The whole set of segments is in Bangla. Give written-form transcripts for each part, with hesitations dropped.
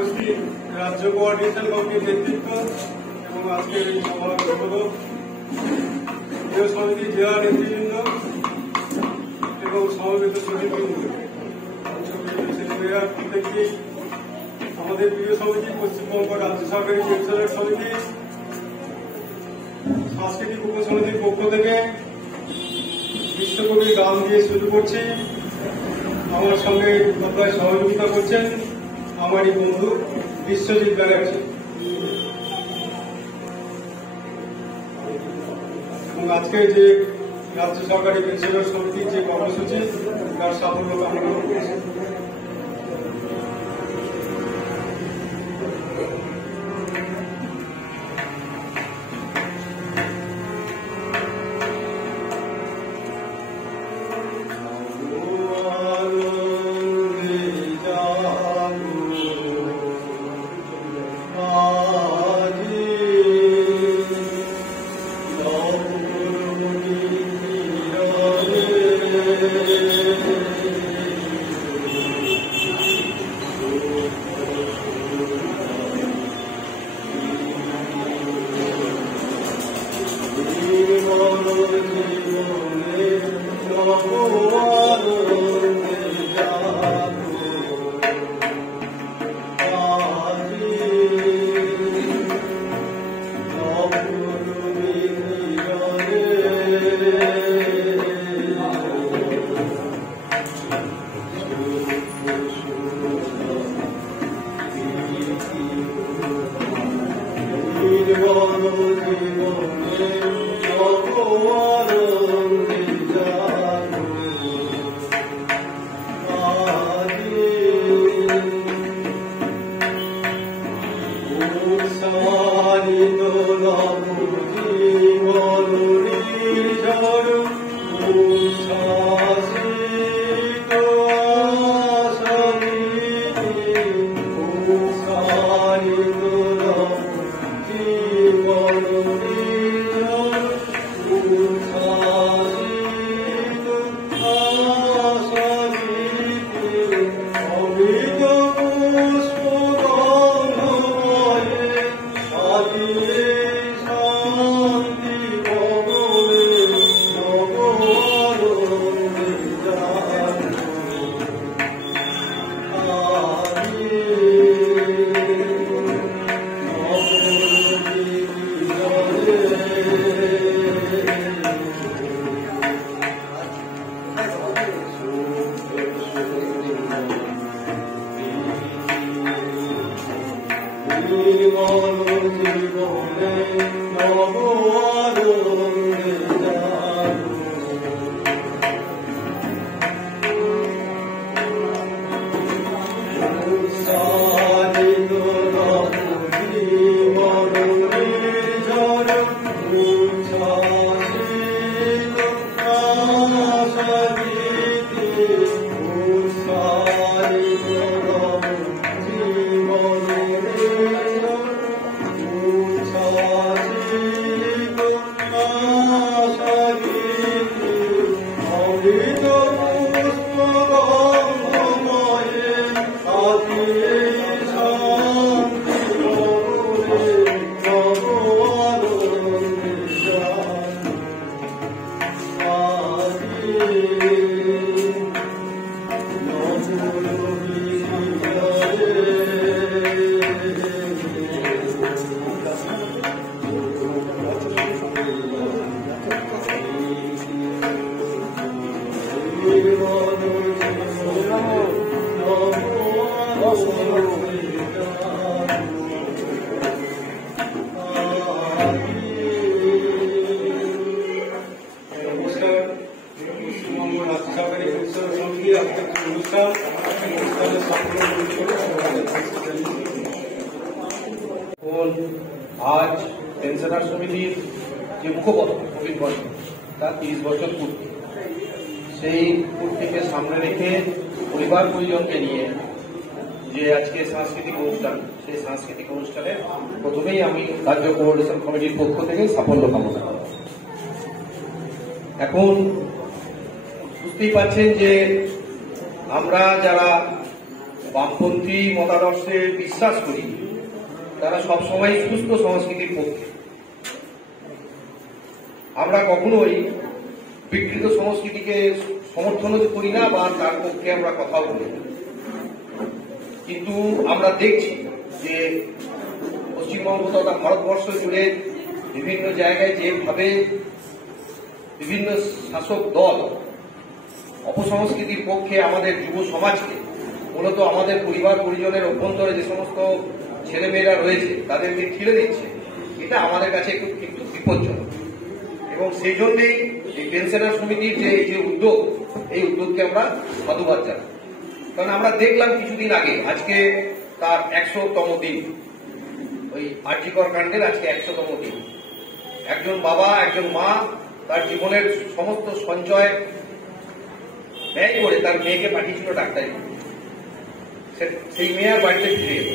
উপস্থিত রাজ্য কোঅর্ডিনেশন কমিটির নেতৃত্ব এবং আজকের এই সভার অভিভাবক প্রিয় সমিতি জেলা নেতৃবৃন্দ এবং সমবেত সচিববৃন্দ, প্রত্যেকটি আমাদের প্রিয় সমিতি পশ্চিমবঙ্গ রাজ্য সরকারি পেনশনার সমিতি সাংস্কৃতিক উপসমিতির পক্ষ থেকে বিশ্বকবির গান দিয়ে শুরু করছি। আমার সঙ্গে কথায় সহযোগিতা করছেন আমারই বন্ধু বিশ্বজিৎ ব্যানার্জি এবং আজকে যে রাজ্য সরকারি পেনশনার সমিতির যে কর্মসূচি তার সাফল্য কামনা করছি। आज पेंशनार समितिर जो मुखपत्र कोविड তার 30 বছর পূর্তি, সেই পূর্তিকে সামনে রেখে পরিবার পরিজনকে নিয়ে যে আজকে সাংস্কৃতিক অনুষ্ঠান, সেই সাংস্কৃতিক অনুষ্ঠানে প্রথমেই আমি রাজ্য কোঅর্ডিনেশন কমিটির পক্ষ থেকে সাফল্য কামনা করব। এখন বুঝতেই পারছেন যে আমরা যারা বামপন্থী মতাদর্শে বিশ্বাস করি তারা সবসময় সুস্থ সংস্কৃতির পক্ষে। আমরা কখনোই বিকৃত সংস্কৃতিকে সমর্থন করি না বা তার পক্ষে আমরা কথাও বলি না। কিন্তু আমরা দেখছি যে পশ্চিমবঙ্গ তথা ভারতবর্ষ জুড়ে বিভিন্ন জায়গায় যেভাবে বিভিন্ন শাসক দল অপসংস্কৃতির পক্ষে আমাদের যুব সমাজকে, মূলত আমাদের পরিবার পরিজনের অভ্যন্তরে যে সমস্ত ছেলেমেয়েরা রয়েছে তাদেরকে ঠেলে দিচ্ছে, এটা আমাদের কাছে একটু বিপজ্জনক। এবং সেই জন্যেই এই পেনশনার সমিতির যে উদ্যোগ, এই উদ্যোগকে আমরা সাধুবাদ জানাই। কারণ আমরা দেখলাম কিছুদিন আগে, আজকে তার 100তম দিন, ওই আরজিকর কাণ্ডের আজকে 100তম দিন। একজন বাবা, একজন মা তার জীবনের সমস্ত সঞ্চয় ব্যয় করে তার মেয়েকে পাঠিয়েছিল ডাক্তারি। সেই মেয়ে আর বাড়িতে ফিরে এলো,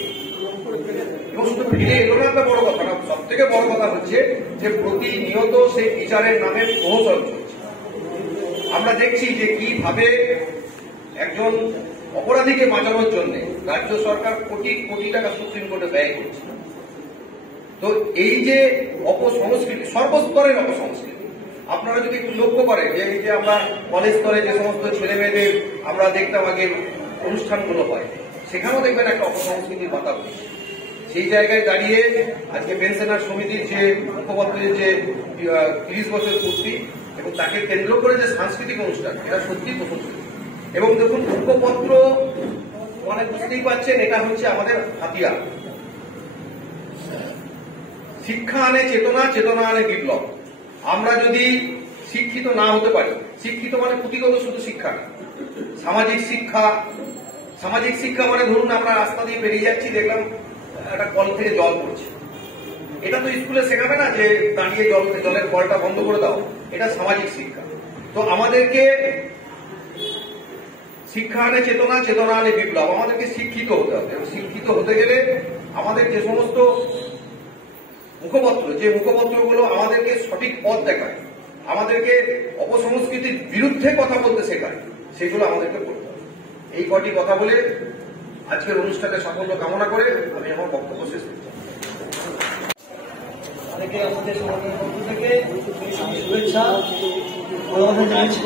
এবং শুধু ফিরে এলো না, একটা বড় কথা না, সব থেকে বড় কথা হচ্ছে যে প্রতিনিয়ত সেই বিচারের নামে প্রহসন চলছে। আমরা দেখছি যে কিভাবে একজন অপরাধীকে বাঁচানোর জন্য রাজ্য সরকার কোটি কোটি টাকা সুপ্রিম কোর্টে ব্যয় করছে। তো এই যে অপসংস্কৃতি, সর্বস্তরের অপসংস্কৃতি, আপনারা যদি একটু লক্ষ্য করেন যে এই যে আমরা কলেজ স্তরে যে সমস্ত ছেলে মেয়েদের আমরা দেখতাম আগে অনুষ্ঠানগুলো হয়, সেখানেও দেখবেন একটা অপসংস্কৃতির বাতাবরণ। সেই জায়গায় দাঁড়িয়ে আজকে পেনশনার সমিতির যে মুখপাত্রের যে 30 বছর পূর্তি এবং তাকে কেন্দ্র করে যে সাংস্কৃতিক অনুষ্ঠান, এটা সত্যিই প্রশংসনীয়। এবং দেখুন, মুখপত্র মানে বুঝতেই পারছেন, এটা হচ্ছে আমাদের হাতিয়ার। শিক্ষা আনে চেতনা, চেতনা আনে বিপ্লব। আমরা যদি শিক্ষিত না হতে পারি, শিক্ষিত মানে পুঁথিগত শুধু শিক্ষা না, সামাজিক শিক্ষা। সামাজিক শিক্ষা মানে ধরুন আমরা রাস্তা দিয়ে বেরিয়ে যাচ্ছি, দেখলাম একটা কল থেকে জল পড়ছে, এটা তো স্কুলে শেখাবে না যে দাঁড়িয়ে জলের কলটা বন্ধ করে দাও, এটা সামাজিক শিক্ষা। তো আমাদেরকে শিক্ষা আনে চেতনা, চেতনা আনে বিপ্লব। আমাদেরকে শিক্ষিত হতে হবে, এবং শিক্ষিত হতে গেলে আমাদের যে সমস্ত মুখপত্র, যে মুখপত্রগুলো আমাদেরকে সঠিক পথ দেখায়, আমাদেরকে অপসংস্কৃতির বিরুদ্ধে কথা বলতে শেখায়, সেগুলো আমাদেরকে করতে হবে। এই কটি কথা বলে আজকের অনুষ্ঠানের সাফল্য কামনা করে আমি আমার বক্তব্য শেষ করছি। আমাদের সংগঠনের পক্ষ থেকে শুভেচ্ছা জানাচ্ছি।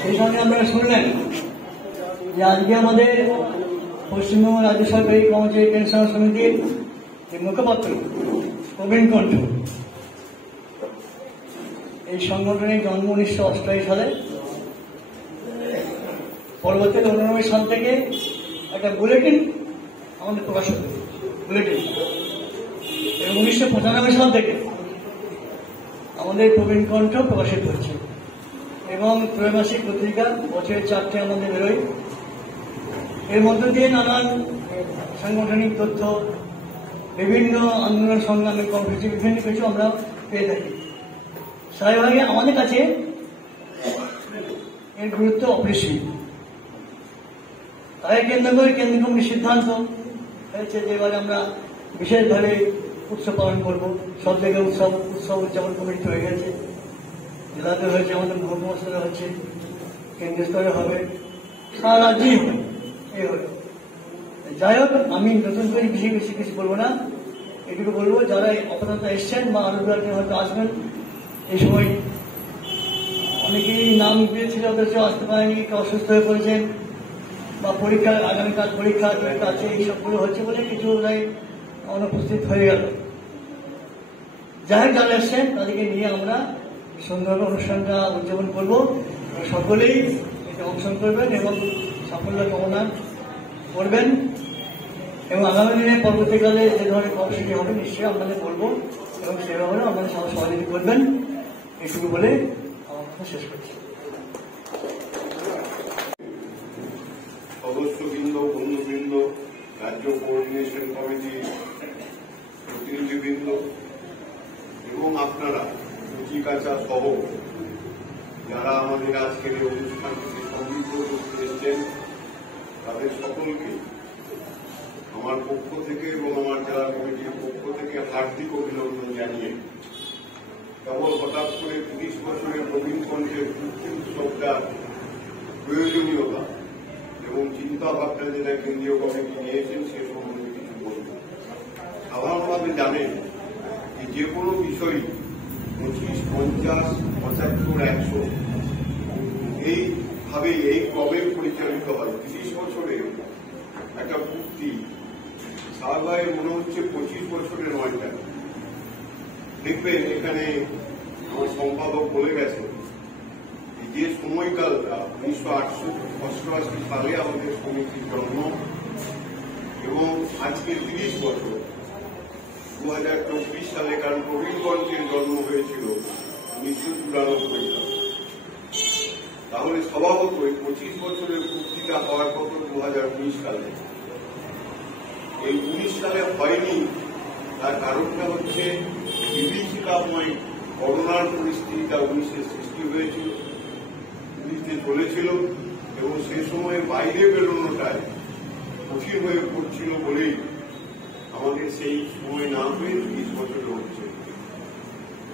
সেই সঙ্গে আপনারা শুনলেন যে আজকে আমাদের পশ্চিমবঙ্গ রাজ্য সরকারি কর্মচারী পেনশন সমিতির যে মুখপাত্র প্রবীণ কণ্ঠ, এই সংগঠনের জন্ম 1988 সালে। পরবর্তী 1999 সাল থেকে একটা বুলেটিন আমাদের প্রকাশ হতো, বুলেটিন। এবং 1995 সাল থেকে আমাদের প্রবীণ কণ্ঠ প্রকাশিত হচ্ছে, এবং ত্রৈমাসিক পত্রিকা বছরের 4টে আমাদের বেরোয়। এর মধ্য দিয়ে নানান সাংগঠনিক তথ্য, বিভিন্ন আন্দোলন সংগ্রামের কর্মসূচি, বিভিন্ন কিছু আমরা পেয়ে থাকি। স্বাভাবিকভাবে আমাদের কাছে এর গুরুত্ব অপরিসীম। তাই কেন্দ্র করে কেন্দ্র কমিটির সিদ্ধান্ত হয়েছে যে এবারে আমরা বিশেষভাবে উৎসব পালন করব। সব জায়গায় উৎসব উদযাপন কমিটি হয়ে গেছে, জেলাতে হয়েছে, আমাদের মহকুমা স্তরে হচ্ছে, কেন্দ্রীয় স্তরে হবে, সারা রাজ্যেই হবে। এই হল। যাই হোক, আমি নতুন করে বেশি কিছু বলবো না। এটুকু বলবো, যারা অপরাধ এসছেন বা আরো হয়তো আসবেন, এই সময় অনেকেই নাম দিয়েছিল, অথচ আসতে পারেনি, কেউ অসুস্থ হয়ে পড়েছেন, বা পরীক্ষা, আগামীকাল পরীক্ষা আছে, এইসবগুলো হচ্ছে বলে কিছু অনুপস্থিত হয়ে গেল। যাই হোক, যারা এসছেন তাদেরকে নিয়ে আমরা সুন্দরভাবে অনুষ্ঠানটা উদযাপন করবো। সকলেই এতে অংশগ্রহণ করবেন এবং সাফল্য কামনা করবেন, এবং আগামী দিনে পরবর্তীকালে যে ধরনের কর্মসূচি হবে নিশ্চয়ই আপনাদের বলবো, এবং সেভাবে আপনাদের সহযোগী করবেন। এটুকু বলে আমার কথা শেষ করছি। সদস্যবৃন্দ, বন্ধুবৃন্দ, রাজ্য কোঅর্ডিনেশন কমিটি প্রতিনিধিবৃন্দ এবং আপনারা কচিকাচা সহ যারা আমাদের আজকের এই অনুষ্ঠানটিতে সমৃদ্ধ করতে এসেছেন, তাদের সকলকে আমার পক্ষ থেকে এবং আমার জেলা কমিটির পক্ষ থেকে হার্দিক অভিনন্দন জানিয়ে কেবল হঠাৎ করে 30 বছরের প্রবীণ কণ্ঠের পূর্তি উৎসবটার প্রয়োজনীয়তা এবং চিন্তা ভাবনা যেটা কেন্দ্রীয় কমিটি নিয়েছেন সে সম্বন্ধে কিছু বলবেন। সাধারণভাবে জানেন যে কোনো বিষয় 25, 50, 75, 100 এইভাবে এই ক্রমে পরিচালিত হয়। 30 বছরে একটা পূর্তি সারাভাবে মনে হচ্ছে 25 বছরের নয়টা। দেখবেন এখানে আমার সম্পাদক বলে গেছে যে সময়কালটা 1988 সালে আমাদের সমিতির জন্ম এবং আজকে 30 বছর 2024 সালে, কারণ প্রবীণগঞ্জের জন্ম হয়েছিল 1994 সালে। তাহলে স্বভাবতই 25 বছরের পূর্তিটা হওয়ার কথা 2019 সালে। এই 19 সালে হয়নি, তার কারণটা হচ্ছে বিভীষিকাময় করোনার পরিস্থিতিটা 19-এ সৃষ্টি হয়েছিল, 19-তে চলেছিল এবং সে সময় বাইরে বেরোনোটাই কঠিন হয়ে পড়ছিল বলেই আমাদের সেই সময় না হয়ে 30 বছর হচ্ছে।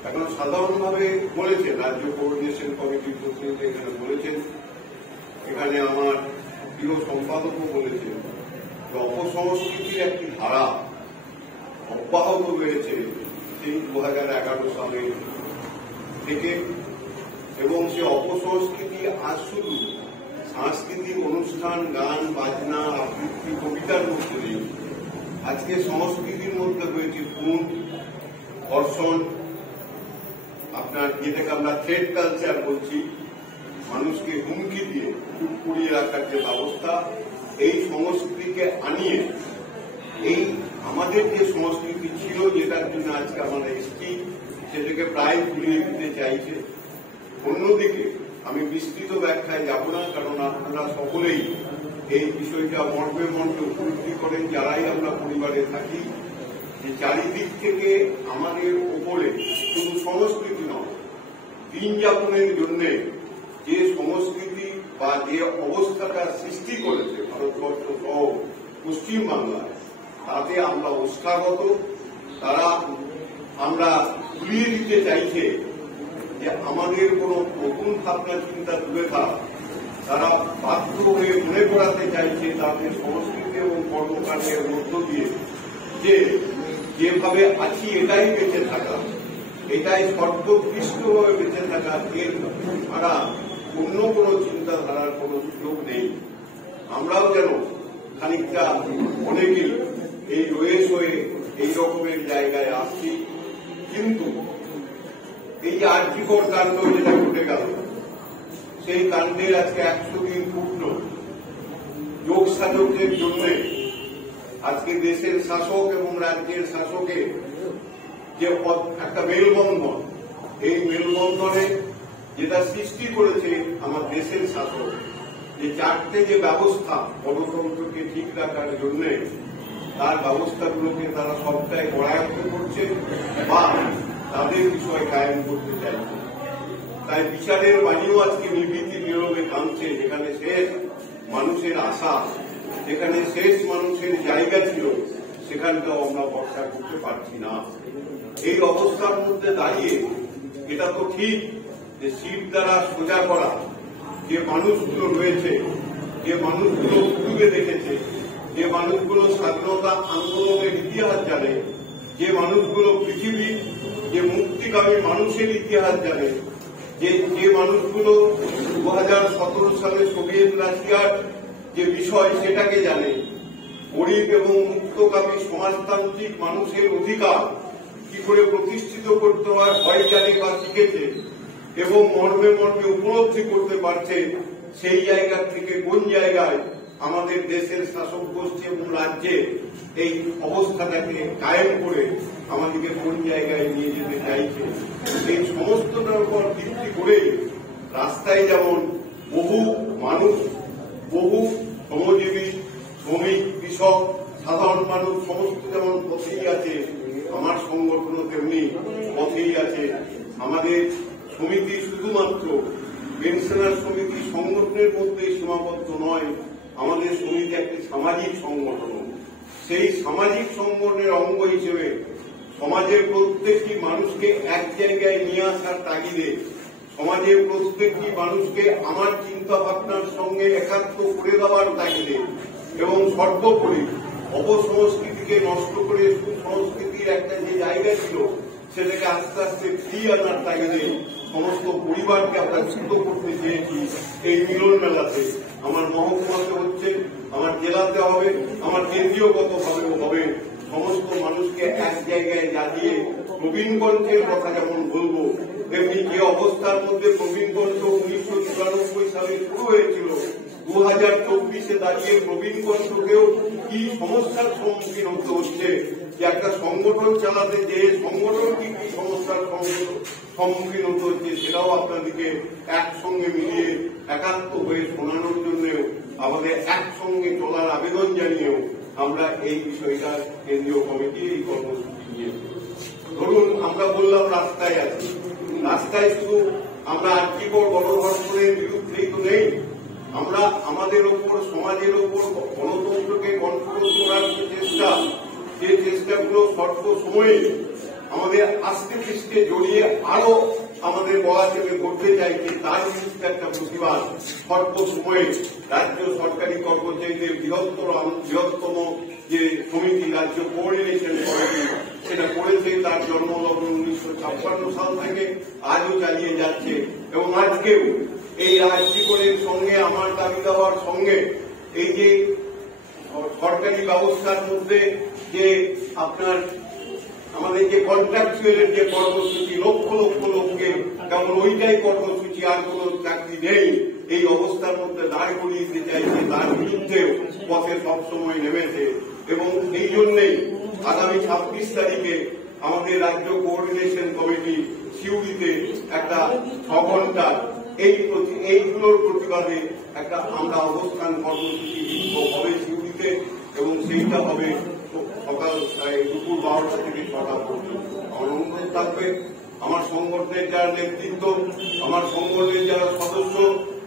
এখন সাধারণভাবে বলেছেন রাজ্য কোঅর্ডিনেশন কমিটির প্রতিনিধি এখানে বলেছেন, এখানে আমার প্রিয় সম্পাদকও বলেছেন যে অপসংস্কৃতির একটি ধারা অব্যাহত রয়েছে সেই 2011 সালে থেকে, এবং সে অপসংস্কৃতি আজ শুধু সাংস্কৃতিক অনুষ্ঠান, গান, বাজনা, আবৃত্তি, কবিতার মধ্যে নেই। আজকে সংস্কৃতির মধ্যে হয়েছে খুন, ধর্ষণ, আপনার যেটাকে আমরা থ্রেড কালচার বলছি, মানুষকে হুমকি দিয়ে চুপ করিয়ে রাখার যে ব্যবস্থা, এই সংস্কৃতিকে আনিয়ে এই আমাদের যে সংস্কৃতি ছিল যেটার জন্য আজকে আমরা এসছি সেটাকে প্রায় ভুলিয়ে দিতে চাইছে। অন্যদিকে আমি বিস্তৃত ব্যাখ্যায় যাব না, কারণ আপনারা সকলেই এই বিষয়টা মর্মে মর্মে উপলব্ধি করেন যারাই আমরা পরিবারে থাকি, যে চারিদিক থেকে আমাদের ওপরে শুধু সংস্কৃতি নয়, দিন যাপনের জন্য যে সংস্কৃতি বা যে অবস্থাটা সৃষ্টি করেছে ভারতবর্ষ সহ পশ্চিমবাংলায়, তাতে আমরা ওষ্ঠাগত। তারা আমরা ভুলিয়ে দিতে চাইছে যে আমাদের কোনো নতুন ভাবনা চিন্তা তুলে থাক, তারা বাধ্য হয়ে মনে করাতে চাইছে তাদের সংস্কৃতি এবং কর্মকাণ্ডের মধ্য দিয়ে যে যেভাবে আছি এটাই বেঁচে থাকা, এটাই সর্বোৎকৃষ্টভাবে বেঁচে থাকা, এর ছাড়া অন্য কোনো চিন্তাধারার কোনো সুযোগ নেই। আমরাও যেন খানিকটা অনেকেই এই রয়েস হয়ে এই রকমের জায়গায় আসছি, কিন্তু এই যে আর্থিকর কাণ্ড যেটা ঘটে গেল, সেই কাণ্ডের আজকে 100 দিন পূর্ণ। যোগ সাধকের জন্য আজকে দেশের শাসক এবং রাজ্যের শাসকের যে একটা মেলবন্ধন, এই মেলবন্ধনে যেটা সৃষ্টি করেছে আমার দেশের শাসক, যে 4টে যে ব্যবস্থা গণতন্ত্রকে ঠিক রাখার জন্য, তার ব্যবস্থাগুলোকে তারা সবটাই বড়ায়ত্ত করছে বা তাদের বিষয় কায়েম করতে চাইছে। তাই বিচারের বাণীও আজকে নির্ভীতি নীরবে কাঁদছে। যেখানে শেষ মানুষের আশা, যেখানে শেষ মানুষের জায়গা ছিল, সেখানটাও আমরা ভরসা করতে পারছি না। এই অবস্থার মধ্যে দাঁড়িয়ে এটা তো ঠিক যে শিব দ্বারা সোজা করা যে মানুষগুলো রয়েছে, যে মানুষগুলো ডুবে দেখেছে, যে মানুষগুলো স্বাধীনতা আন্দোলনের ইতিহাস জানে, যে মানুষগুলো পৃথিবীর যে মুক্তিকামী মানুষের ইতিহাস জানে, যে মানুষগুলো 2017 সালে সোভিয়েত রাশিয়ার যে বিষয় সেটাকে জানে, গরিব এবং মুক্তকামী সমাজতান্ত্রিক মানুষের অধিকার কি করে প্রতিষ্ঠিত করতে হয় জানে বা শিখেছে এবং মর্মে মর্মে উপলব্ধি করতে পারছে, সেই জায়গা থেকে কোন জায়গায় আমাদের দেশের শাসক গোষ্ঠী এবং রাজ্যে এই অবস্থাটাকে কায়েম করে আমাদেরকে কোন জায়গায় নিয়ে যেতে চাইছে, এই সমস্তটার উপর ভিত্তি করে রাস্তায় যেমন বহু মানুষ, বহু শ্রমজীবী, শ্রমিক, কৃষক, সাধারণ মানুষ সমস্ত যেমন পথেই আছে, আমার সংগঠনও তেমনি পথেই আছে। আমাদের সমিতি শুধুমাত্র পেনশনার সমিতি সংগঠনের মধ্যেই সীমাবদ্ধ নয়, আমাদের সমিতি একটি সামাজিক সংগঠন। সেই সামাজিক সংগঠনের অঙ্গ হিসেবে সমাজের প্রত্যেকটি মানুষকে এক জায়গায় নিয়ে আসার তাগিদে সমাজের প্রত্যেকটি মানুষকে আমার চিন্তা ভাবনার সঙ্গে একাত্ম করে দেওয়ার তাগিদে এবং সর্বোপরি অপসংস্কৃতিকে নষ্ট করে সুসংস্কৃতির একটা যে জায়গা ছিল সেটাকে আস্তে আস্তে ফিরিয়ে আনার তাগিদে সমস্ত পরিবারকে আমরা যুক্ত করতে চেয়েছি এই মিলন মেলাতে। আমার মহকুমাতে হচ্ছে, আমার জেলাতে হবে, আমার কেন্দ্রীয়গতভাবেও হবে। সমস্ত মানুষকে এক জায়গায় জানিয়ে প্রবীণগঞ্জের কথা যেমন বলবো, তেমনি যে অবস্থার মধ্যে প্রবীণগঞ্জ 1994 সালে শুরু হয়েছিল, 2024-এ দাঁড়িয়ে প্রবীণগঞ্জকেও কি সমস্যার সম্মুখীন হতে হচ্ছে, যে একটা সংগঠন চালাতে যে সংগঠন কি কি সমস্যার সম্মুখীন হতে হচ্ছে সেটাও আপনাদেরকে একসঙ্গে মিলিয়ে একাত্ম হয়ে শোনানোর জন্যও আমাদের একসঙ্গে চলার আবেদন জানিয়েও আমরা এই বিষয়টা কেন্দ্রীয় কমিটি এই কর্মসূচি নিয়ে। ধরুন আমরা বললাম রাস্তায় আছি, রাস্তায় শুধু আমরা আর্থিকর গণধর্ষণের বিরুদ্ধেই তো নেই, আমরা আমাদের ওপর সমাজের ওপর গণতন্ত্রকে কন্ট্রোল করার যে চেষ্টা, যে চেষ্টাগুলো স্বল্প সময়ে আমাদের আস্তে পৃষ্ঠে জড়িয়ে আরো আমাদের বলা চেপে করতে চাইছে, তার বিরুদ্ধে একটা প্রতিবাদ স্বল্প সময়ে রাজ্য সরকারি কর্মচারীদের বৃহত্তম যে সমিতি, রাজ্য কোঅর্ডিনেশন কমিটি, সেটা করেছে। তার জন্মলগ্ন 1956 সাল থেকে আজও চালিয়ে যাচ্ছে এবং আজকেও এই রাজ্যিকরের সঙ্গে আমার দাবি দেওয়ার সঙ্গে এই যে সরকারি ব্যবস্থার মধ্যে যে আপনার আমাদের যে কন্ট্রাকচুয়ালের যে কর্মসূচি, লক্ষ লক্ষ লোককে কেমন ওইটাই কর্মসূচি, আর কোন চাকরি নেই, এই অবস্থার মধ্যে দাঁড় করিয়ে দিতে চাইছে, তার বিরুদ্ধেও পথে সবসময় নেমেছে। এবং এই জন্যই আগামী 26 তারিখে আমাদের রাজ্য কোঅর্ডিনেশন কমিটি সিউড়িতে একটা 6 ঘন্টা এইগুলোর প্রতিবাদে একটা আমরা অবস্থান কর্মসূচি হবে সিউড়িতে, এবং সেইটা হবে সকাল দুপুর 12টা থেকে 6টা পর্যন্ত। আমার অনুরোধ থাকবে, আমার সংগঠনের যারা নেতৃত্ব, আমার সংগঠনের যারা সদস্য,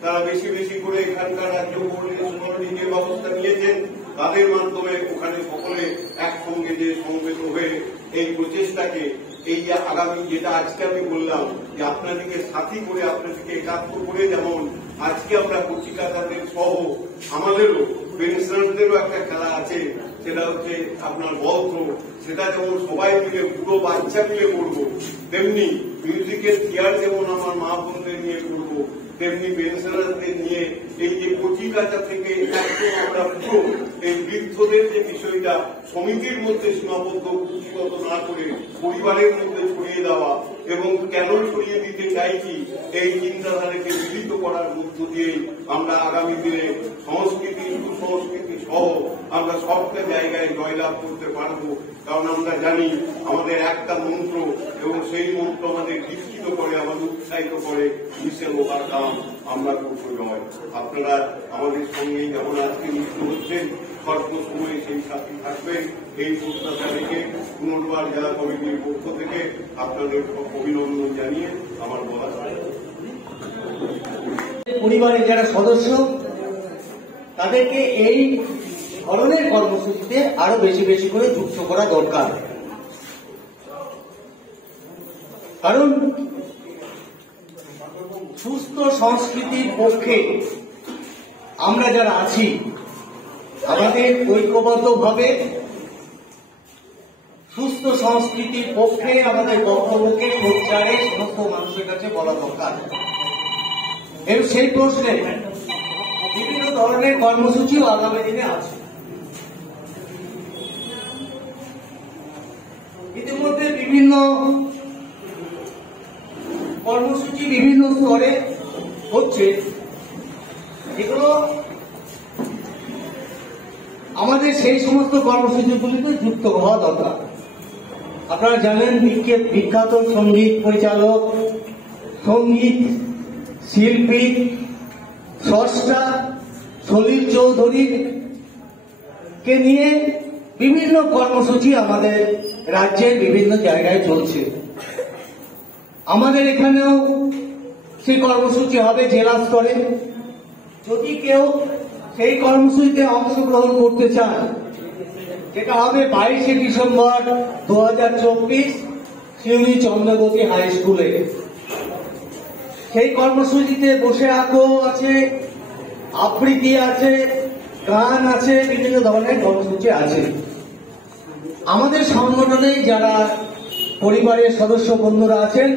তারা বেশি বেশি করে এখানকার রাজ্য কোঅর্ডিনেশন কমিটি যে ব্যবস্থা নিয়েছেন তাদের মাধ্যমে ওখানে সকলে একসঙ্গে যে সমবেত হয়ে এই প্রচেষ্টাকে, এই যে আগামী যেটা আজকে আমি বললাম যে আপনাদেরকে সাথী করে, আপনাদেরকে একাত্ম করে, যেমন আজকে আমরা কচিকাতাদের সহ আমাদেরও পেনশনারদেরও একটা খেলা আছে, সেটা হচ্ছে আপনার বল থ্রো। সেটা যেমন সবাই মিলে, পুরো বাচ্চা মিলে করবো, তেমনি মিউজিকের চেয়ার যেমন আমার মা বোনদের নিয়ে করবো, তেমনি পেনশনারদের নিয়ে এই যে কচিকাতা থেকে একদম আমরা পুরো এই বৃদ্ধদের যে বিষয়টা সমিতির মধ্যে সীমাবদ্ধ, কুচিগত না করে পরিবারের মধ্যে ছড়িয়ে দেওয়া, এবং কেন ছড়িয়ে দিতে চাইছি এই চিন্তাধারাকে মিলিত করার মধ্য দিয়ে আমরা আগামী দিনে সংস্কৃতি, সুসংস্কৃতি সহ আমরা সবটা জায়গায় জয়লাভ করতে পারবো। কারণ আমরা জানি আমাদের একটা মন্ত্র, এবং সেই মন্ত্র আমাদের দীক্ষিত করে, আমাদের উৎসাহিত করে, মিশেল ওভার কাম, আমরা করবো জয়। আপনারা আমাদের সঙ্গে যেমন আজকে মিলিত হচ্ছেন, স্বল্প সময়ে সেই সাথী থাকবেন, এই প্রত্যাশা রেখে পুনর্বার জেলা কমিটির পক্ষ থেকে আপনাদের অভিনন্দন জানিয়ে আমার বলা চাই। পরিবারের যারা সদস্য তাদেরকে এই ধরনের কর্মসূচিতে আরো বেশি বেশি করে যুক্ত করা দরকার। কারণ সুস্থ সংস্কৃতির পক্ষে আমরা যারা আছি, আমাদের ঐক্যবদ্ধভাবে সুস্থ সংস্কৃতির পক্ষে আমাদের বক্তব্যকে প্রচারে সমস্ত মানুষের কাছে বলা দরকার। এবং সেই প্রশ্নে বিভিন্ন ধরনের কর্মসূচিও আগামী দিনে আছে। ইতিমধ্যে বিভিন্ন কর্মসূচি বিভিন্ন স্তরে হচ্ছে, এগুলো আমাদের সেই সমস্ত কর্মসূচিগুলিতে যুক্ত হওয়া দরকার। আপনারা জানেন বিখ্যাত সঙ্গীত পরিচালক, সঙ্গীত শিল্পী, স্রষ্টা সলিল চৌধুরীকে নিয়ে বিভিন্ন কর্মসূচি আমাদের রাজ্যের বিভিন্ন জায়গায় চলছে। আমাদের এখানেও সেই কর্মসূচি হবে জেলা স্তরে। যদি কেউ সেই কর্মসূচিতে অংশগ্রহণ করতে চান, যেটা হবে 22শে ডিসেম্বর 2024 শিউড়ি চন্দ্রবতী হাই স্কুলে। সেই কর্মসূচিতে বসে আঁকো আছে, আবৃত্তি আছে, গান আছে, বিভিন্ন ধরনের কর্মসূচি আছে। আমাদের সংগঠনে যারা পরিবারের সদস্য বন্ধুরা আছেন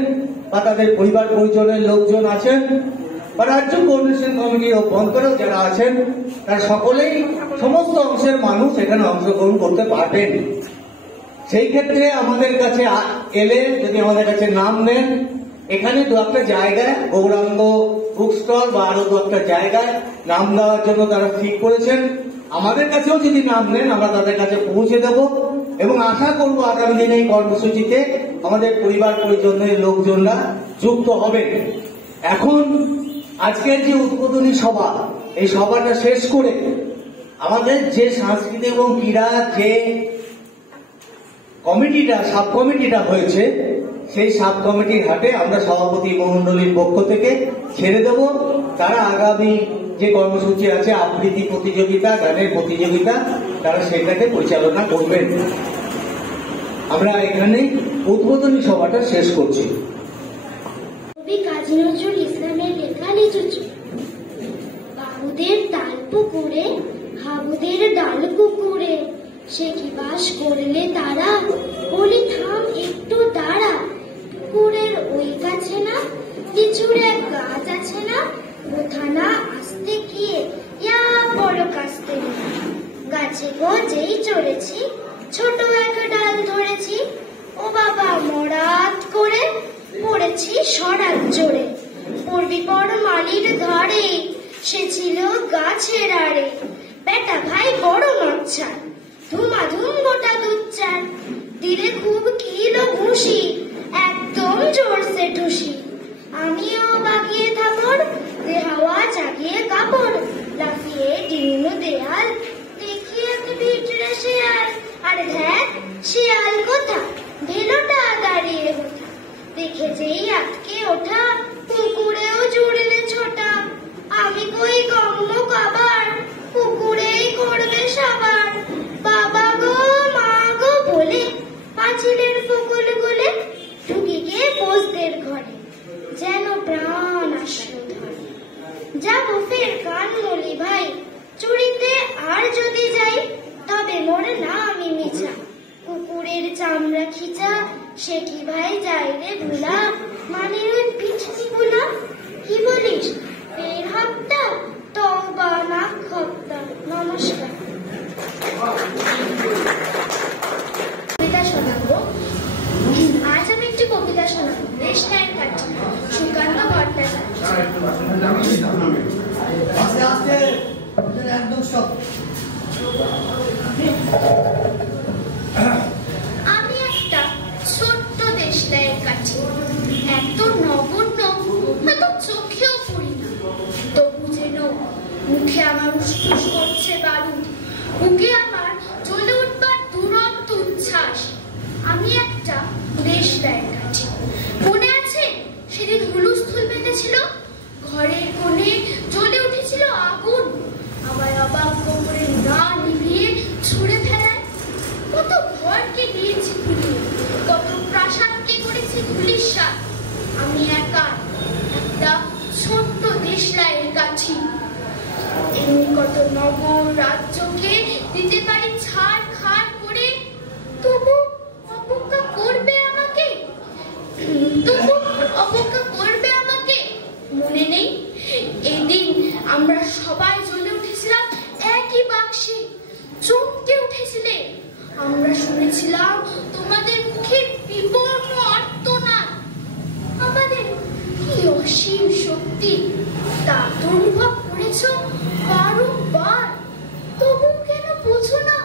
বা তাদের পরিবার পরিজনের লোকজন আছেন বা রাজ্য কোঅর্ডিনেশন কমিটির অভ্যন্তরেও যারা আছেন, তারা সকলেই সমস্ত অংশের মানুষ এখানে অংশগ্রহণ করতে পারবেন। সেই ক্ষেত্রে আমাদের কাছে এলে যদি আমাদের কাছে নাম নেন, এখানে দু একটা জায়গায় গৌরাঙ্গ বুক স্টল বা আরো দু একটা জায়গায় নাম দেওয়ার জন্য তারা ঠিক করেছেন। আমাদের কাছেও যদি নাম নেন, আমরা তাদের কাছে পৌঁছে দেব এবং আশা করব আগামী দিনে এই কর্মসূচিতে আমাদের পরিবার পরিজনের লোকজনরা যুক্ত হবেন। এখন আজকের যে উদ্বোধনী সভা, এই সভাটা শেষ করে আমাদের যে সাংস্কৃতিক এবং ক্রীড়া যে কমিটিটা, সাব কমিটিটা হয়েছে, সেই সাব কমিটির হাতে আমরা সভাপতি মণ্ডলীর পক্ষ থেকে ছেড়ে দেব। তারা আগামী যে কর্মসূচি আছে, আবৃত্তি প্রতিযোগিতা, গানের প্রতিযোগিতা, তারা সেটাকে পরিচালনা করবেন। আমরা এখানে উদ্বোধনী সভাটা শেষ করছি। কবি কাজী নজরুল ইসলামের লেখা লিচুচু। বাবুদের তাল পুকুরে, হাবুদের ডাল পুকুরে, সে কি বাস করলে তারা, বলি থাম একটু দাঁড়া। পুকুরের ওই গাছে না লিচুর এক গাছ আছে না, কোথা না আসতে গিয়ে ইয়া বড় কাস্তে গাছে গো যেই চড়েছি, ছোট এক ডাল ধরেছি, ও বাবা মরাত করে পড়েছি সরাত জোরে। পড়বি পর মালির ঘরে, সে ছিল গাছের আড়ে, বেটা ভাই বড় মচ্ছার, ধুমাধুম গোটা দুধ চার, দিলে খুব কিলো ঘুষি, একদম জোরসে ঠুসি। আমিও বাগিয়ে থাপড়, দেহাওয়া জাগিয়ে কাপড়, লাফিয়ে ডিম দেয়াল, দেখিয়ে ভিতরে শেয়াল, আরে ধ্যান শিয়াল কোথা, ভেলোটা দাঁড়িয়ে কোথা, দেখে যেই আটকে ওঠা, পুকুরেও জুড়লে ছোটা। আমি কই গম্ম কাবার, পুকুরেই করবে সাবার, বাবা গো মা গো বলে পাঁচিলের ফুকুল গুলে ঢুকি গিয়ে বসদের ঘরে, যেন প্রাণ আসলো ধরে। যাবো ফের কানমলি ভাই, চুরিতে আর যদি যাই, তবে মোর না আমি মিছা, কুকুরের চামড়া খিচা, সে কি ভাই যাই রে ভুলা, মানের পিছনি গুলা। কি বলিস বের হপ্তা, তওবা না খপ্তা। নমস্কার। কবিতা শোনাবো। আজ আমি একটি কবিতা শোনাবো, দেশটার কাছে, সুকান্ত ভট্টাচার্য। আস্তে আস্তে একদম সব। আমি একটা ছোট্ট দেশলাইয়ের কাছে, এত নগণ্য হয়তো চোখেও পড়ি না, তবু যেন মুখে আমার উসখুস করছে বারুদ, বুকে আমার জ্বলে উঠবার দুরন্ত উচ্ছ্বাস। আমি একটা দেশলাইয়ের কাছে। মনে আছে সেদিন হুলুস্থুল বেঁধেছিল, ঘরের কোণে জ্বলে উঠেছিল আগুন, আমায় অবাক করে না নিভিয়ে ছুঁড়ে ফেলায়। কত ঘরকে দিয়েছি পুড়িয়ে, কত প্রাসাদকে করেছি ধূলিসাৎ। আমি একা একটা ছোট্ট দেশলাইয়ের কাছে। এমনি কত নগর রাজ্যকে দিতে পারি ছাড় খাড় করে, তবু অপেক্ষা করবে আমাকে, তবু অপেক্ষা করবে আমাকে। মনে নেই এদিন আমরা সবাই জ্বলে উঠেছিলাম একই বাক্সে, চমকে উঠেছিলে। আমরা শুনেছিলাম তোমাদের মুখের বিবর্ণ আর্তনাদ। আমাদের কি অসীম শক্তি তা তো অনুভব করেছো বারংবার, তবু কেন বোঝো না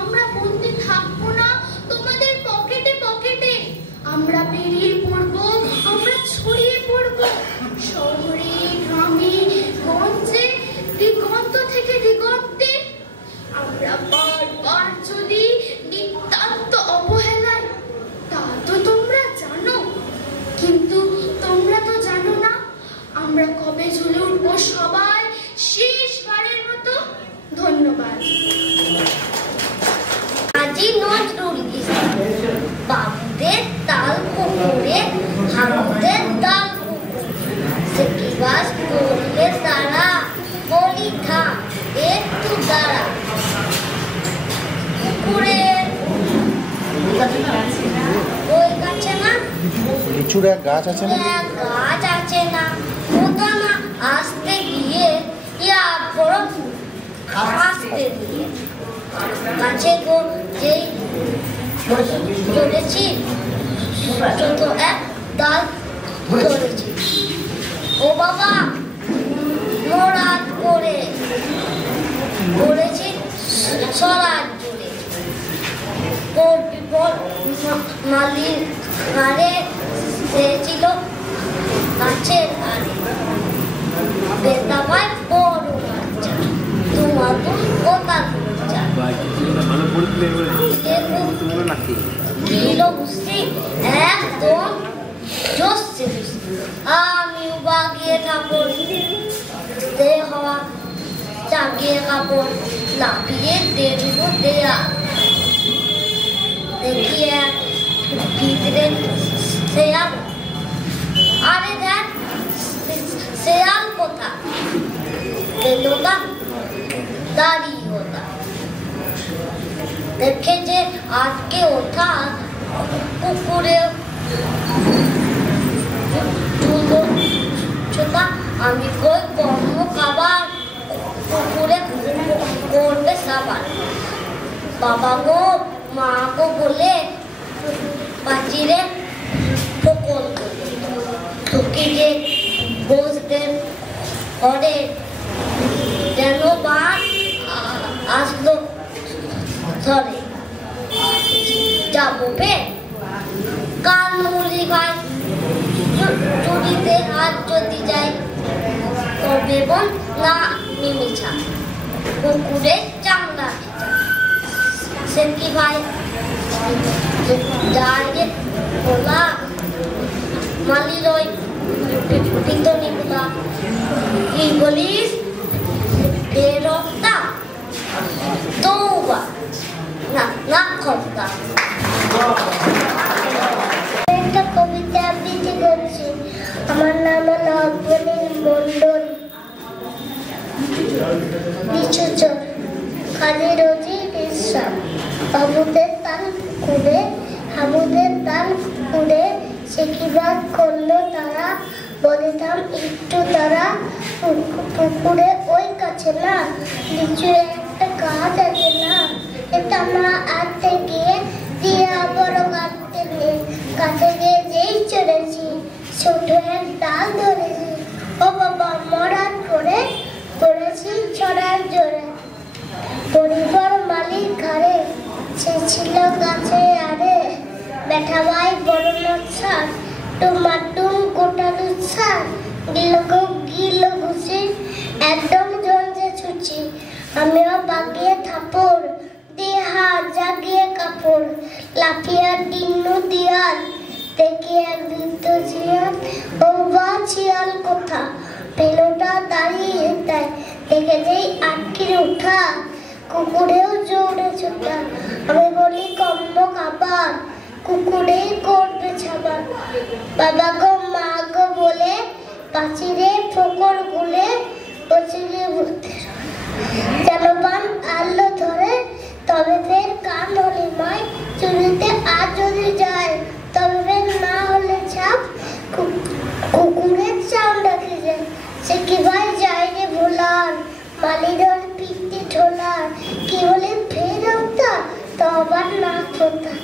আমরা বন্দি থাকবো না তোমাদের পকেটে পকেটে। আমরা বেরিয়ে পড়বো, আমরা ছড়িয়ে পড়বো শহরে গ্রামে গঞ্জে, দিগন্ত থেকে দিগন্তে। আমরা বারবার যদি নিতান্ত অবহেলায়, তা তো তোমরা জানো, কিন্তু তোমরা তো জানো না আমরা কবে জ্বলে উঠবো সবাই শেষবারের মতো। ধন্যবাদ। কাজী নজরুল ইসলাম। বাবুদের তাল পুকুরে, হাবুদের ডাল পুকুরে, ওই গাছে না লিচুর এক গাছ আছে না? গাছ আছে না, ওটা না আসতে গিয়ে বড় আসতে গিয়ে গাছে যেই ধরেছি ছোট এক ডাল ধরেছি। ও বাবা মোরাত করে ধরেছি সরাত জুড়ে মালির ঘরে ছিল গাছের আড়ে বেতাবাই বড় বাচ্চা তোমার ওটা একদম জোসছে আমি বাগিয়ে থাকুন হওয়া চাগিয়ে কাপড় লাফিয়ে দেব দেয়া দেখিয়ে ভিতরে শেয়াল আরে দেখ শেয়াল কোথা পেলোটা দাঁড়িয়ে ওটা দেখে যে আজকে ওঠা কুকুরে আমি কই কর্ম খাবার কুকুরে করবে সাবার বাবা গো মা গো বলে পাচিরে ফোকল তোকে যে বসতে ঘরে যেন বা আসলো ধরে যাবো পে কান মুড়ি ভাই চুরিতে হাত যদি যায় তবে বল না মিমিছা কুকুরের চামড়া সে কি ভাই যায় বলা মালির ওই পিতনি বলা কি বলিস বেরোতা তৌবা না না খবতা একটা কবিতা আবৃত্তি করছি। আমার নাম হলো অবনীল মন্ডল। নিচু চোখ কাজে রোজি বিশ্রাম বাবুদের তাল পুকুরে হাবুদের তাল পুকুরে সে কি বাদ করলো তারা বলিতাম একটু তারা পুকুরে ওই কাছে না লিচু একটা গাছ আছে না এটা আমরা আনতে গিয়ে দিয়ে বড় গাছতে নিয়ে কাছে গিয়ে যেই চড়েছি ছোট এক ডাল ধরেছি ও বাবা মরাত করে পড়েছি ছড়ার জোরে পরিবার মালিক ঘরে সে ছিল গাছে আরে বেঠা ভাই বড় নচ্ছার টুমাটুম গোটালু ছাড় গিল ঘুষি একদম জঞ্জে ছুচি আমিও বাগিয়ে থাপড় দিয়ে হাত জাগিয়ে কাপড় লাফিয়া ডিন্নু দিয়াল দেখি এক বৃদ্ধ শিয়াল ও বা শিয়াল কোথা পেলোটা দাঁড়িয়ে তাই দেখে যেই আটকির উঠা কুকুরেও জোরে ছুটা আমি বলি কম্ব খাবার কুকুরেই করবে ছাবার বাবা গো মা গো বলে পাচিরে ফোকর গুলে পচিরে যেন বান আলো ধরে তবে ফের কান হলে মায় চুরিতে আর যদি যায় তবে ফের না হলে ছাপ কুকুরের চামড়া খেয়ে সে কি ভাই যায় রে ভোলার মালির পিঠে ঠোলার কি বলে ফের হতা তো আবার না হতা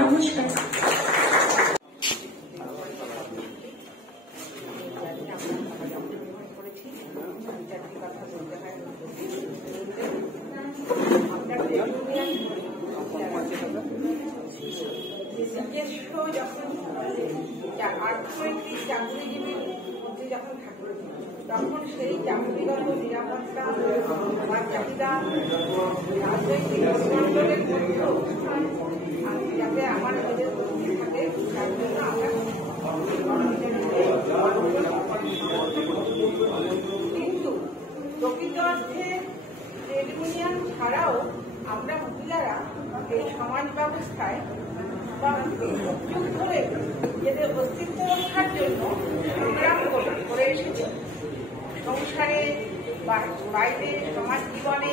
নমস্কার। চাকরিজীবীর মধ্যে যখন থাকে তখন সেই চাকরিগত নিরাপত্তা বা চাহিদা রাজনৈতিক মন্ডলের মধ্যেও যাতে আমার নিজের মধ্যে থাকে তার জন্য আমরা কিন্তু প্রকৃত অর্থে ট্রেড ইউনিয়ন ছাড়াও আমরা মহিলারা এই সমাজ ব্যবস্থায় বা যুগ ধরে নিজেদের অস্তিত্ব রক্ষার জন্য সংগ্রাম করে এসেছি। সংসারে বাইরে সমাজ জীবনে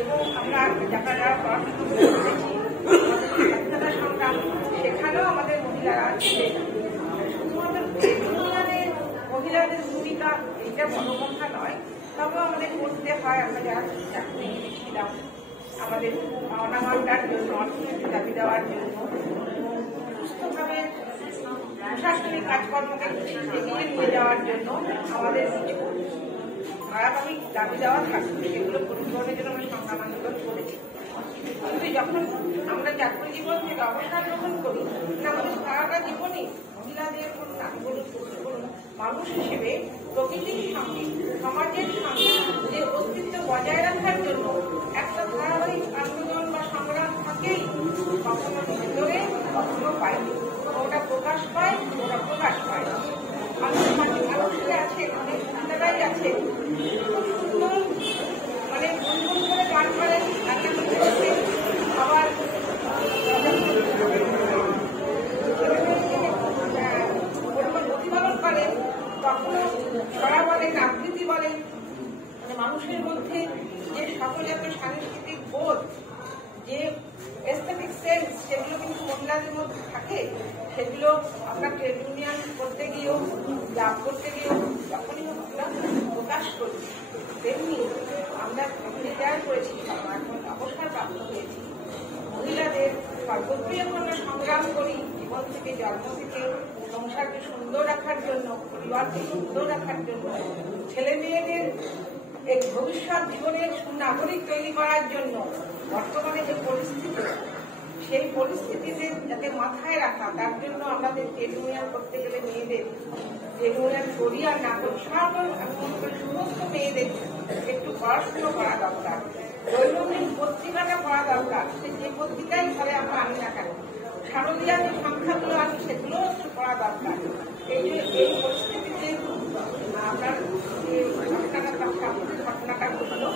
এবং আমরা যারা পড়াশোনা করেছি স্বাধীনতা সংগ্রাম সেখানেও আমাদের মহিলারা আছে। শুধুমাত্র মহিলাদের ভূমিকা এটা বড় কথা নয়, তবে আমাদের করতে হয়। আমরা যারা চাকরিজীবী ছিলাম আমাদের অনামানটার জন্য, অর্থনৈতিক দাবি দেওয়ার জন্য, সুস্থভাবে প্রশাসনিক কাজকর্মকে এগিয়ে নিয়ে যাওয়ার জন্য আমাদের কিছু ধারাবাহিক দাবি দেওয়া থাকবে, সেগুলো পরিপূরণের জন্য আমরা সংগ্রাম আন্দোলন করেছি। কিন্তু যখন আমরা চাকরি জীবন থেকে অবসর গ্রহণ করি, আমাদের সারাটা জীবনে মহিলাদের কোনো নারী বলুন পুরুষ বলুন মানুষ হিসেবে প্রকৃতির সঙ্গে সমাজের সঙ্গে যে অস্তিত্ব বজায় রাখার জন্য একটা ধারাবাহিক আন্দোলন বা সংগ্রাম থাকেই। কখনো ভিতরে কখনো বাইরে, ওটা প্রকাশ পায়, ওটা প্রকাশ পায়। মানুষের আছে অনেক মহিলারাই আছে খুব সুন্দর, মানে গুনগুন করে গান করেন, রান্না করতে আবার প্রতিপালন করেন, কখনো ছড়া বলেন, আবৃত্তি বলেন। মানে মানুষের মধ্যে যে সকল এত সাংস্কৃতিক বোধ, যে এস্থেটিক সেন্স, সেগুলো কিন্তু মহিলাদের মধ্যে থাকে। সেগুলো আমরা ট্রেড ইউনিয়ন করতে গিয়েও, লাভ করতে গিয়েও যখনই আমরা প্রকাশ করি, তেমনি আমরা রিটায়ার করেছি, এখন অবসর প্রাপ্ত হয়েছি। মহিলাদের সর্বত্রই আমরা সংগ্রাম করি, জীবন থেকে জন্ম থেকে সংসারকে সুন্দর রাখার জন্য, পরিবারকে সুন্দর রাখার জন্য, ছেলে মেয়েদের এই ভবিষ্যৎ জীবনের সুনাগরিক তৈরি করার জন্য। বর্তমানে যে পরিস্থিতি, সেই পরিস্থিতিতে যাতে মাথায় রাখা, তার জন্য আমাদের ট্রেড ইউনিয়ন করতে গেলে মেয়েদের ট্রেড ইউনিয়ন করি আর না করি, সমস্ত মেয়েদের একটু পড়াশুনো করা দরকার। দৈনন্দিন পত্রিকাটা পড়া দরকার, যে পত্রিকাই ঘরে আমরা আনি না কেন, শারদীয়া যে সংখ্যাগুলো আছে সেগুলোও একটু পড়া দরকার। এই পরিস্থিতিতে আপনার ঘটনাটা ঘটলো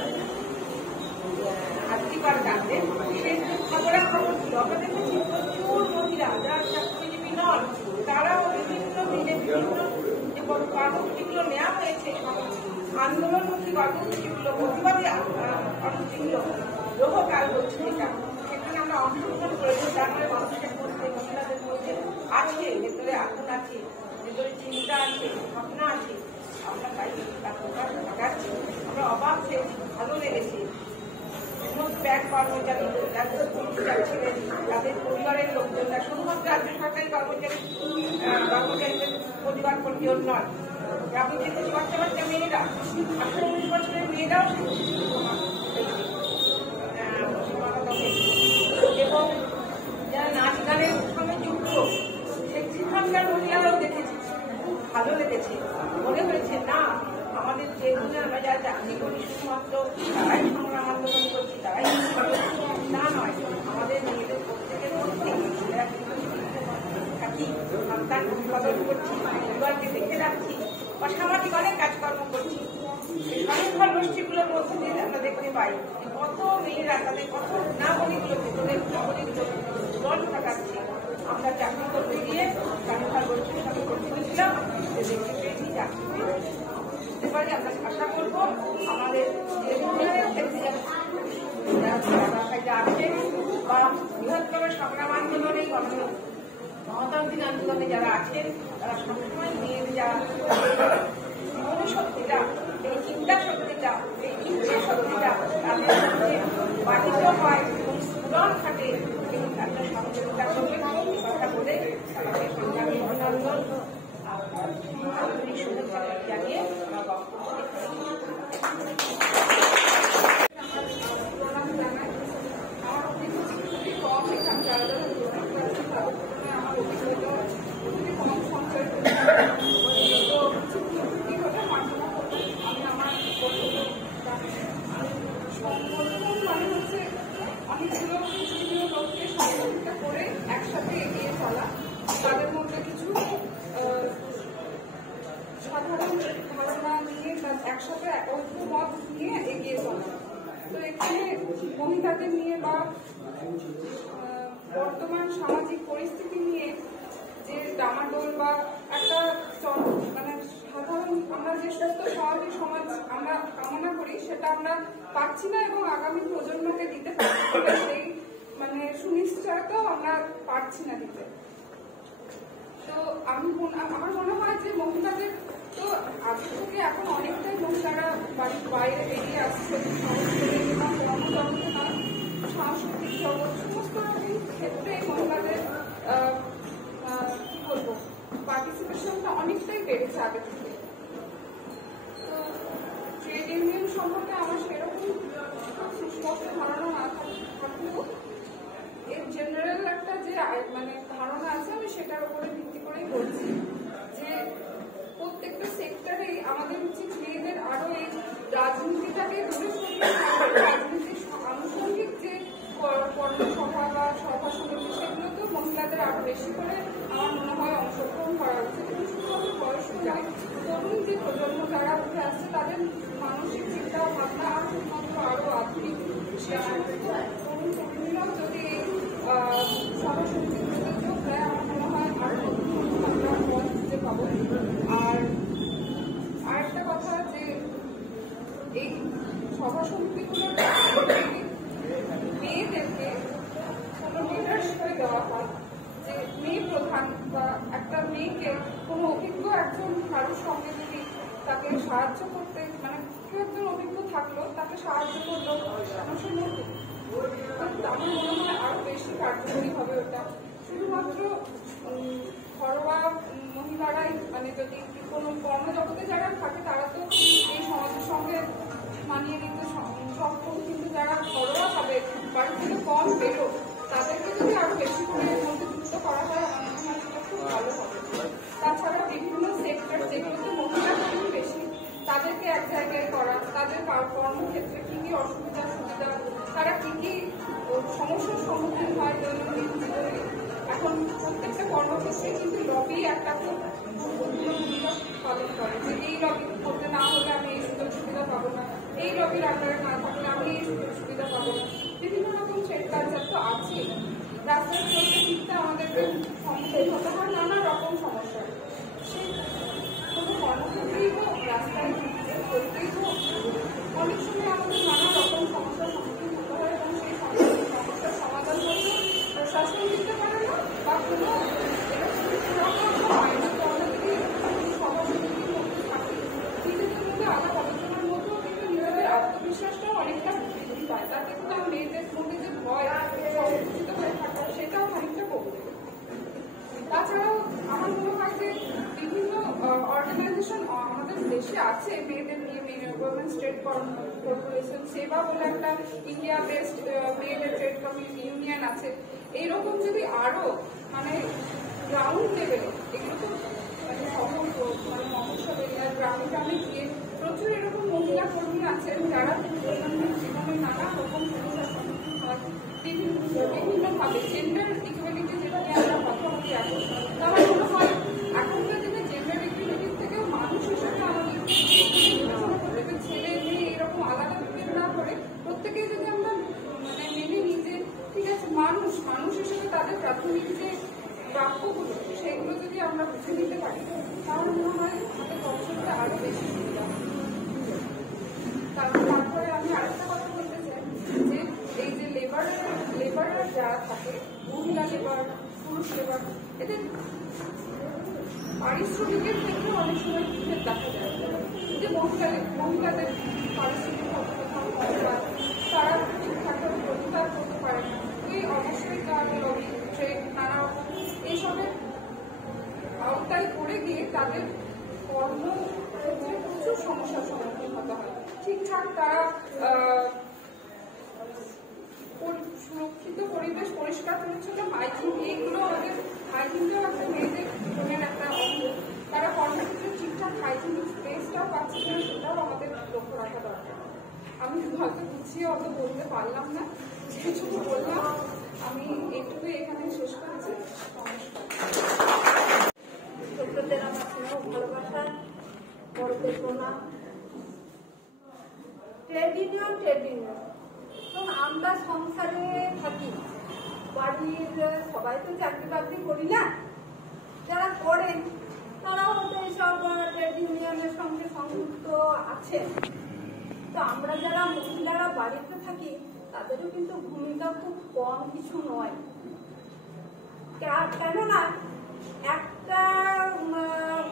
আজকের কাজে, সেই খবরাখবর ছিল। আমরা দেখেছি প্রচুর মহিলা যারা চাকরিজীবী নন, তারাও বিভিন্ন দিনে বিভিন্ন যে কর্মসূচিগুলো নেওয়া হয়েছে, আন্দোলনমুখী কর্মসূচিগুলো, প্রতিবাদী কর্মসূচিগুলো বহুকাল হচ্ছে, সেখানে আমরা অংশগ্রহণ করেছি। তারপরে মানুষের মধ্যে, মহিলাদের মধ্যে আছে, ভেতরে আগুন আছে, ভেতরে চিন্তা আছে, ভাবনা আছে। আমরা তাই তার প্রকাশ ঘটাচ্ছি। আমরা অবাক হয়েছি, ভালো লেগেছে। ব্যাংক কর্মচারী, রাজ্য পুলিশ ছিলেন, তাদের পরিবারের লোকজনরা, শুধুমাত্র রাজ্য সরকারি কর্মচারীদের পরিবার পরিজন নয়, গ্রামে যে বাচ্চা বাচ্চা মেয়েরা, 18-19 বছরের মেয়েরাও এবং যারা নাচ গানের সঙ্গে যুক্ত, সেখানকার মহিলারাও দেখেছি। খুব ভালো লেগেছে, মনে হয়েছে না আমাদের যেগুলো আমরা যারা চাকরি করি শুধুমাত্র তারাই সংগ্রাম আন্দোলন করছি, তারাই না নয়, আমাদের মেয়েদের প্রত্যেকের মধ্যে থাকি, সন্তান উৎপাদন করছি, পরিবারকে দেখে রাখছি, বা সামাজিক অনেক কাজকর্ম করছি। এই স্বনির্ভর গোষ্ঠীগুলোর মধ্যে দিয়ে আমরা দেখতে পাই কত মেয়েরা তাদের কত গুণাবলীগুলোকে, তাদের গুণাবলীগুলো জীবন কাটাচ্ছে। আমরা চাকরি করতে গিয়ে স্বনির্ভর গোষ্ঠীর সঙ্গে করতে গেছিলাম, দেখতে পেয়েছি চাকরি পেয়েছি। এবারে আমরা আশা করবো আমাদের যে উন্নয়নের ক্ষেত্রে যারা আছেন বা বৃহত্তর সংগ্রাম আন্দোলনে, গণতান্ত্রিক আন্দোলনে যারা আছেন, তারা সবসময় মেয়েদের যারা মনোশক্তিটা, এই চিন্তা শক্তিটা, এই ইচ্ছা শক্তিটা তাদের মধ্যে বাধিত হয় এবং স্ফুরণ থাকে, এবং একটা মহিলাদের নিয়ে বা বর্তমান সামাজিক পরিস্থিতি নিয়ে যে ডামাডোল বা একটা মানে সাধারণ আমরা যে সুস্থ স্বাভাবিক সমাজ আমরা কামনা করি সেটা আমরা পাচ্ছি না এবং আগামী প্রজন্মকে দিতে পারছি না, সেই মানে সুনিশ্চয়তাও আমরা পারছি না দিতে। তো আমার মনে হয় যে মহিলাদের তো আগে থেকে এখন অনেকটাই মহিলারা বাড়ির বাইরে বেরিয়ে আসছে, সাংস্কৃতিক জগৎ সমস্ত ক্ষেত্রে মহিলাদের কি বলবো পার্টিসিপেশনটা অনেকটাই বেড়েছে আগে থেকে। তো ট্রেড ইউনিয়ন সম্পর্কে আমার সেরকম সুস্পষ্ট ধারণা না থাকলেও এর জেনারেল একটা যে মানে ধারণা আছে আমি সেটার উপরে ভিত্তি করেই বলছি যে প্রত্যেকটা সেক্টরেই আমাদের উচিত মেয়েদের আরো এই রাজনীতিটাকে দূরে সরিয়ে রাজনীতির আনুষঙ্গিক যে কর্মসভা বা সভা সমিতি সেগুলোতে মহিলাদের আরো বেশি করে আমার মনে হয় অংশগ্রহণ করা উচিত। শুধুমাত্র বয়স্ক নয়, তরুণ যে প্রজন্ম যারা উঠে আসছে তাদের মানসিক চিন্তা ভাবনা আর শুধুমাত্র আরো আধুনিক তরুণ তরুণীরাও যদি সভা সমিতিগুলোতে যোগ দেয় আমার মনে হয় আরো আমরা পথ খুঁজে পাবো। আর আরেকটা কথা যে এই সভা সমিতিগুলোর মেয়েদেরকে কোনো লিডারশিপে দেওয়া হয় যে মেয়ে প্রধান বা একটা মেয়েকে কোনো অভিজ্ঞ একজন কারোর সঙ্গে যদি তাকে সাহায্য করতে মানে কেউ একজন অভিজ্ঞ থাকলো তাকে সাহায্য করলো মানুষের মধ্যে আমার মনে হয় আরো বেশি কার্যকরী হবে ওটা। শুধুমাত্র ঘরোয়া মহিলারাই মানে যদি কোনো কর্মজগতে যারা থাকে তারা তো এই সমাজের সঙ্গে মানিয়ে নিতে সক্ষম, কিন্তু যারা ঘরোয়া হবে বাড়ি থেকে কম বেরো তাদেরকে যদি আরো বেশি করে মধ্যে যুক্ত করা হয় আমার মনে হয় সেটা খুব ভালো হবে। তাছাড়া বিভিন্ন সেক্টর যেগুলোতে মহিলা কর্মী বেশি তাদেরকে এক জায়গায় করা, তাদের কর্মক্ষেত্রে কি কি অসুবিধা সুবিধা তারা কি কি সমস্যার সম্মুখীন হয় দৈনন্দিন জীবনে। এখন প্রত্যেকটা কর্মক্ষেত্রে কিন্তু লবি একটা খুব ভূমিকা পালন করে যে এই লবি করতে না হলে আমি এই সুযোগ সুবিধা পাবো না, এই লবির আন্ডারে না থাকলে আমি এই সুযোগ সুবিধা পাবো না। বিভিন্ন রকম ট্রেড কালচার তো আছে, রাস্তায় চলতে ফিরতে আমাদেরকে সম্মুখীন হতে হয় নানা রকম সমস্যা। সেই কোনো কর্মক্ষেত্রেই হোক রাস্তায় ফিরতে চলতেই হোক অনেক সময় আমাদের নানা রকম সমস্যার সম্মুখীন হতে হয় এবং সেই সমস্যার সমাধান করতে প্রশাসন দিতে পারে না বা কোনো আইনের পদ্ধতি সভাপতির মধ্যে থাকে নিজেদের মধ্যে আলাপ আলোচনার মধ্যেও কিন্তু নিজেদের আত্মবিশ্বাসটাও অনেকটা বৃদ্ধি পায়, তাতে কিন্তু মেয়েদের মধ্যে যে ভয় সংকুচিত হয়ে থাকা সেটাও খানিকটা কমবে। তাছাড়াও আমার মনে হয় যে বিভিন্ন অর্গানাইজেশন আমাদের দেশে আছে মেয়েদের নিয়ে, উইমেন্স ট্রেড কর্পোরেশন সেবা বলে একটা ইন্ডিয়া বেস্ট মেয়েদের ট্রেড ইউনিয়ন আছে। এইরকম যদি আরো মানে গ্রাউন্ড লেভেলে এগুলো তো মানে মানে মফস্বল এরিয়া গ্রামে গ্রামে গিয়ে প্রচুর এরকম মহিলা কর্মী আছেন যারা দৈনন্দিন জীবনে নানা রকম সমস্যার সম্মুখীন হয় বিভিন্নভাবে জেন্ডার ইকুয়ালিটি যেটা নিয়ে আমরা কথা বলি এখন। আমার মনে হয় এখনকার দিনে জেন্ডার ইকুয়ালিটির থেকেও মানুষ হিসেবে আমাদের ছেলে মেয়ে এরকম আলাদা বিবেক না করে প্রত্যেকে যদি আমরা মানে মেনে নিই যে ঠিক আছে মানুষ হিসেবে তাদের প্রাথমিক যে প্রাপ্যগুলো সেগুলো যদি আমরা বুঝে নিতে পারি তাহলে মনে হয় আমাদের কর্মসূচিটা আরো বেশি সুবিধা হবে। তারপরে আমি আরেকটা কথা বলতে চাই যে এই যে লেবারার যারা থাকে মহিলা লেবার পুরুষ লেবার এদের পারিশ্রমিকের ক্ষেত্রে অনেক সময় বিভেদ দেখা যায় যে মহিলাদের পারিশ্রমিক তারা ঠিকঠাকভাবে প্রতিকার করতে পারে না, এই অবশ্যই লবি ট্রেড নানা রকম এইসবের আওতায় পড়ে গিয়ে তাদের কর্মক্ষেত্রে প্রচুর সমস্যার সম্মুখীন হতে হয়। ঠিকঠাক তারা সুরক্ষিত পরিবেশ পরিষ্কার পরিচ্ছন্ন হাইজিন এইগুলো আমাদের হাইজিনটাও একটা মেয়েদের জীবনের একটা অঙ্গ, তারা কর্মক্ষেত্রে ঠিকঠাক হাইজিনিক স্পেসটাও পাচ্ছে কিনা সেটাও আমাদের লক্ষ্য রাখা দরকার। আমি হয়তো গুছিয়ে অত বলতে পারলাম না, যেটুকু বললাম আমি এইটুকু এখানে শেষ করেছি। ছোটদের আমার স্নেহ ভালোবাসা, বড়দের প্রণাম। ট্রেড ইউনিয়ন তো আমরা সংসারে থাকি, বাড়ির সবাই তো চাকরি বাকরি করি না, যারা করেন তারা হয়তো এইসব ট্রেড ইউনিয়নের সঙ্গে সংযুক্ত আছেন। তো আমরা যারা মহিলারা বাড়িতে থাকি তাদেরও কিন্তু ভূমিকা খুব কম কিছু নয়। কেননা একটা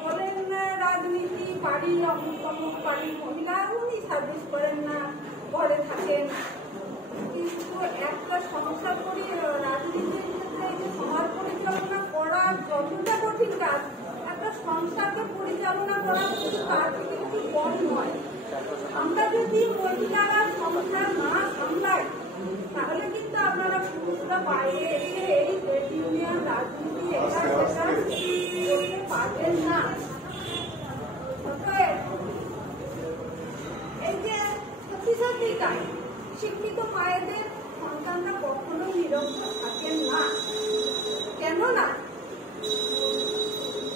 বলেন রাজনীতি বাড়ি অমুক বাড়ির মহিলা উনি সার্ভিস করেন না, ঘরে থাকেন, কিন্তু একটা সংসার করে রাজনীতির ক্ষেত্রে যে সমাজ পরিচালনা করা যতটা কঠিন কাজ, একটা সংসারকে পরিচালনা করা কিন্তু তার থেকে একটু কম নয়। আমরা যদি মহিলারা সংসার না সামলাই তাহলে কিন্তু আপনারা পুরুষরা বাইরে এসে এই ট্রেড ইউনিয়ন রাজনীতি এটা সেটা করতে পারবেন না। এই যে সত্যি সত্যি তাই, শিক্ষিত মায়েদের সন্তানরা কখনোই নিরক্ষর থাকেন না। কেননা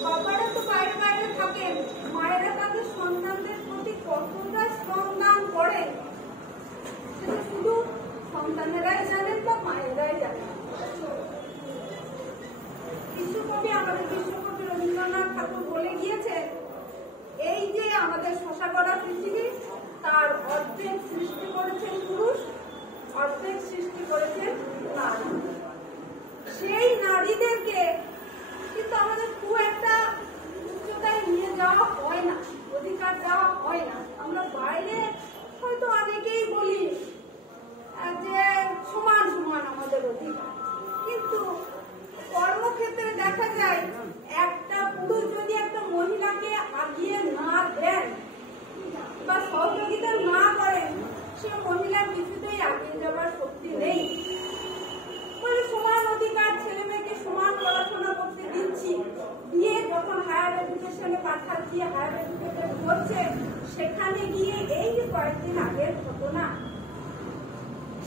বাবারা তো বাইরে বাইরে থাকেন, মায়েরা তাদের সন্তানদের প্রতি কতটা শ্রমদান করে সেটা শুধু সন্তানেরাই জানেন বা মায়েরাই জানেন। বিশ্বকবি, আমাদের বিশ্বকবি রবীন্দ্রনাথ ঠাকুর বলে গিয়েছেন, এই যে আমাদের শশা করা পৃথিবী, তার অর্ধেক সৃষ্টি করেছেন পুরুষ, অর্ধেক সৃষ্টি করেছেন নারী। সেই নারীদেরকে কিন্তু আমাদের খুব একটা উচ্চতায় নিয়ে যাওয়া হয় না, অধিকার দেওয়া হয় না। আমরা বাইরে হয়তো অনেকেই বলি যে সমান সমান আমাদের অধিকার, কিন্তু কর্মক্ষেত্রে দেখা যায় একটা পুরুষ যদি একটা মহিলাকে আগিয়ে না দেন বা সহযোগিতা না করেন, সে মহিলার কিছুতেই আগিয়ে যাবার শক্তি নেই। মানে সমান অধিকার, ছেলে মেয়েকে সমান পড়াশোনা করতে দিচ্ছি, দিয়ে যখন হায়ার এডুকেশনে পাঠাচ্ছি, হায়ার এডুকেশন করছে, সেখানে গিয়ে এই যে কয়েকদিন আগের ঘটনা,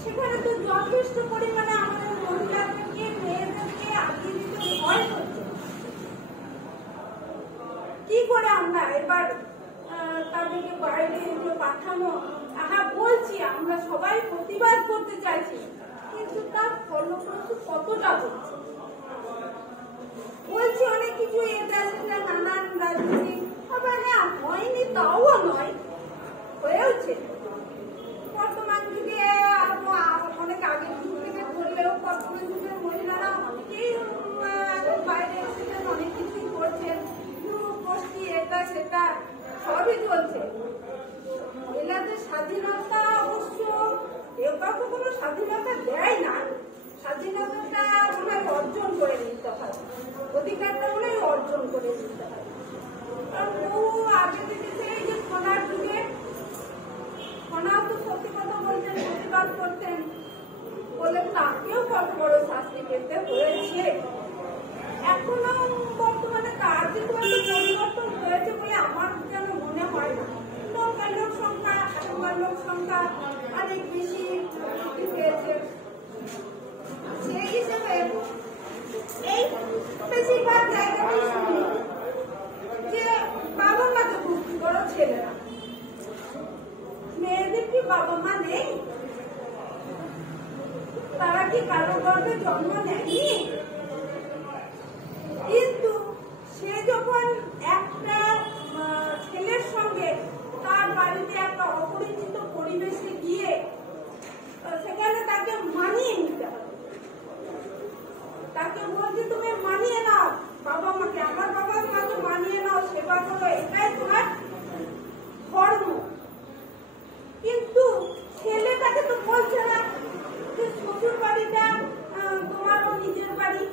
সেখানে তো যথেষ্ট পরিমাণে আমাদের মহিলাদেরকে মেয়েদেরকে আগিয়ে দিতে ভয় করছে। কি করে আমরা এবার তাদেরকে বাইরে পাঠানো? হ্যাঁ বলছি, আমরা সবাই প্রতিবাদ করতে চাইছি, কিন্তু তার ফলপ্রসূ কতটা হচ্ছে? বলছি অনেক কিছু, এটা সেটা নানান রাজনীতি, আবার হ্যাঁ হয়নি তাও নয়, হয়েওছে। বর্তমান যুগে অনেক আগের যুগ থেকে করলেও বর্তমান যুগের মহিলারা অনেকেই বাইরে এসেছেন, অনেক কিছুই করছেন, গোষ্ঠী এটা সেটা সবই চলছে। মহিলাদের স্বাধীনতা অবশ্য কেউ কাউকে কোনো স্বাধীনতা দেয় না, স্বাধীনতাটা মনে হয় অর্জন করে নিতে হয়, অধিকারটা মনে হয় অর্জন করে নিতে হয়। কারণ বহু আগে থেকে সেই যে সোনার যুগে সোনাও তো সত্যি কথা বলতেন, প্রতিবাদ করতেন বলে তাকেও কত বড় শাস্তি পেতে হয়েছে। এখনো বর্তমানে তার যে পরিবর্তন হয়েছে বলে আমার যেন মনে হয় না। লোক সংখ্যা, এখনকার লোক সংখ্যা অনেক বেশি বৃদ্ধি পেয়েছে। সেই হিসেবে এই বেশিরভাগ জায়গাতে শুনি যে বাবা মাকে ভর্তি করো ছেলেরা, মেয়েদের কি বাবা মা নেই? তারা কি কারো গর্ভে জন্ম নেয়নি? কিন্তু সে যখন একটা ছেলের সঙ্গে তার বাড়িতে একটা অপরিচিত পরিবেশে গিয়ে সেখানে তাকে মানিয়ে নিতে হবে, তাকে বলছে তুমি মানিয়ে নাও বাবা মাকে, আমার বাবা মাকে মানিয়ে নাও, সেবা করো, এটাই তোমার ধর্ম। কিন্তু ছেলে তাকে তো বলছে না যে শ্বশুর বাড়িটা তোমারও নিজের বাড়ি,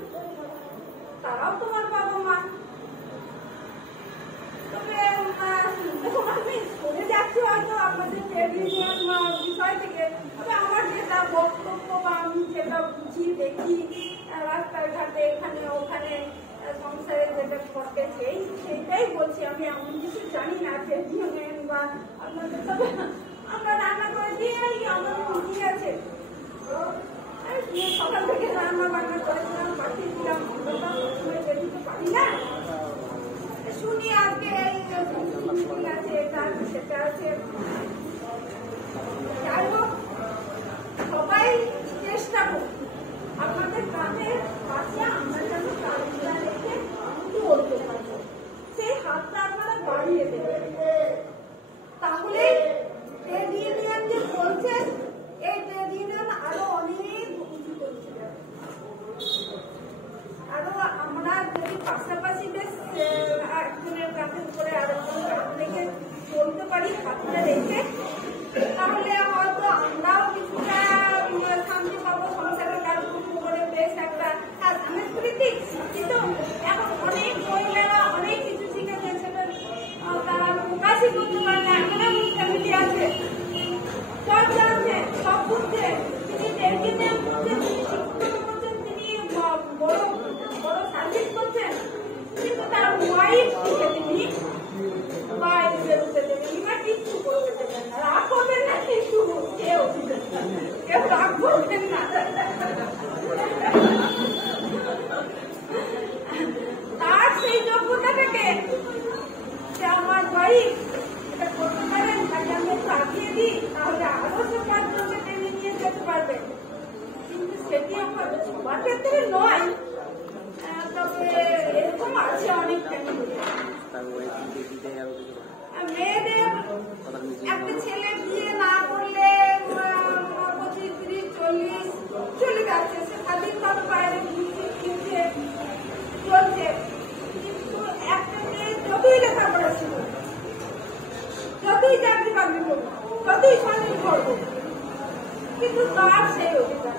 তারাও তোমার বাবা মা। তবে আমি শুনে যাচ্ছি হয়তো আপনাদের ট্রেড ইউনিয়ন বিষয় থেকে, তবে আমার যেটা বক্তব্য বা আমি যেটা বুঝি দেখি রাস্তায় ঘাটে এখানে ওখানে সংসারে যেটা ঘটে সেইটাই বলছি। আমি এমন কিছু জানি না ট্রেড ইউনিয়ন বা আপনাদের, তবে আমরা রান্না করে দিয়ে আমার ঠিক আছে, সকাল থেকে রান্না বান্না করেছিলাম, পাঠিয়েছিলাম, সবসময় বেরোতে পারি না। শুনি আজকে এই আছে, এটা আছে, সেটা আছে। যাই হোক, সবাই পাশাপাশি বেশ একজনের কাঁধের উপরে আরেকজন কাঁধ রেখে চলতে পারি, হাতটা রেখে, তাহলে হয়তো আমরাও কিছুটা শান্তি পাবো, সংসারের কাজগুলো করে বেশ একটা সাংস্কৃতিক শিক্ষিত। এখন অনেক মহিলারা অনেক কিছু শিখেছে, সেটা তারা প্রকাশই করতে পারে না। এমন ফ্যামিলি আছে সব জানছেন, সব বুঝছেন, তিনি টেকনিক্যাল করছেন, তিনি শিক্ষিত করছেন, তিনি বড় বড় সার্ভিস করছেন, কিন্তু তার ওয়াইফ তিনি বাইরে বেরোতে দেবেন না, কিচ্ছু করতে দেবেন না, রাগ করবেন না, কিন্তু কেউ রাগ করবেন না। তার সেই যোগ্যতাটাকে যে আমার ওয়াইফ এটা করতে পারেন, তাকে আমি একটু আগিয়ে দিই, তাহলে আরো সে পাঁচজনকে টেনে নিয়ে যেতে পারবে। কিন্তু সেটি আমার সবার ক্ষেত্রে নয়, তবে এরকম আছে অনেক মেয়েদের। একটা ছেলে বিয়ে না করলে 25, 30, 40 চলে যাচ্ছে, সে স্বাধীনভাবে বাইরে ঘুরছে চলছে। কিন্তু একটা মেয়ে যতই লেখাপড়া ছিল, যতই চাকরি বাকরি করবো, যতই স্বাধীন করবো, কিন্তু তার সেই অধিকার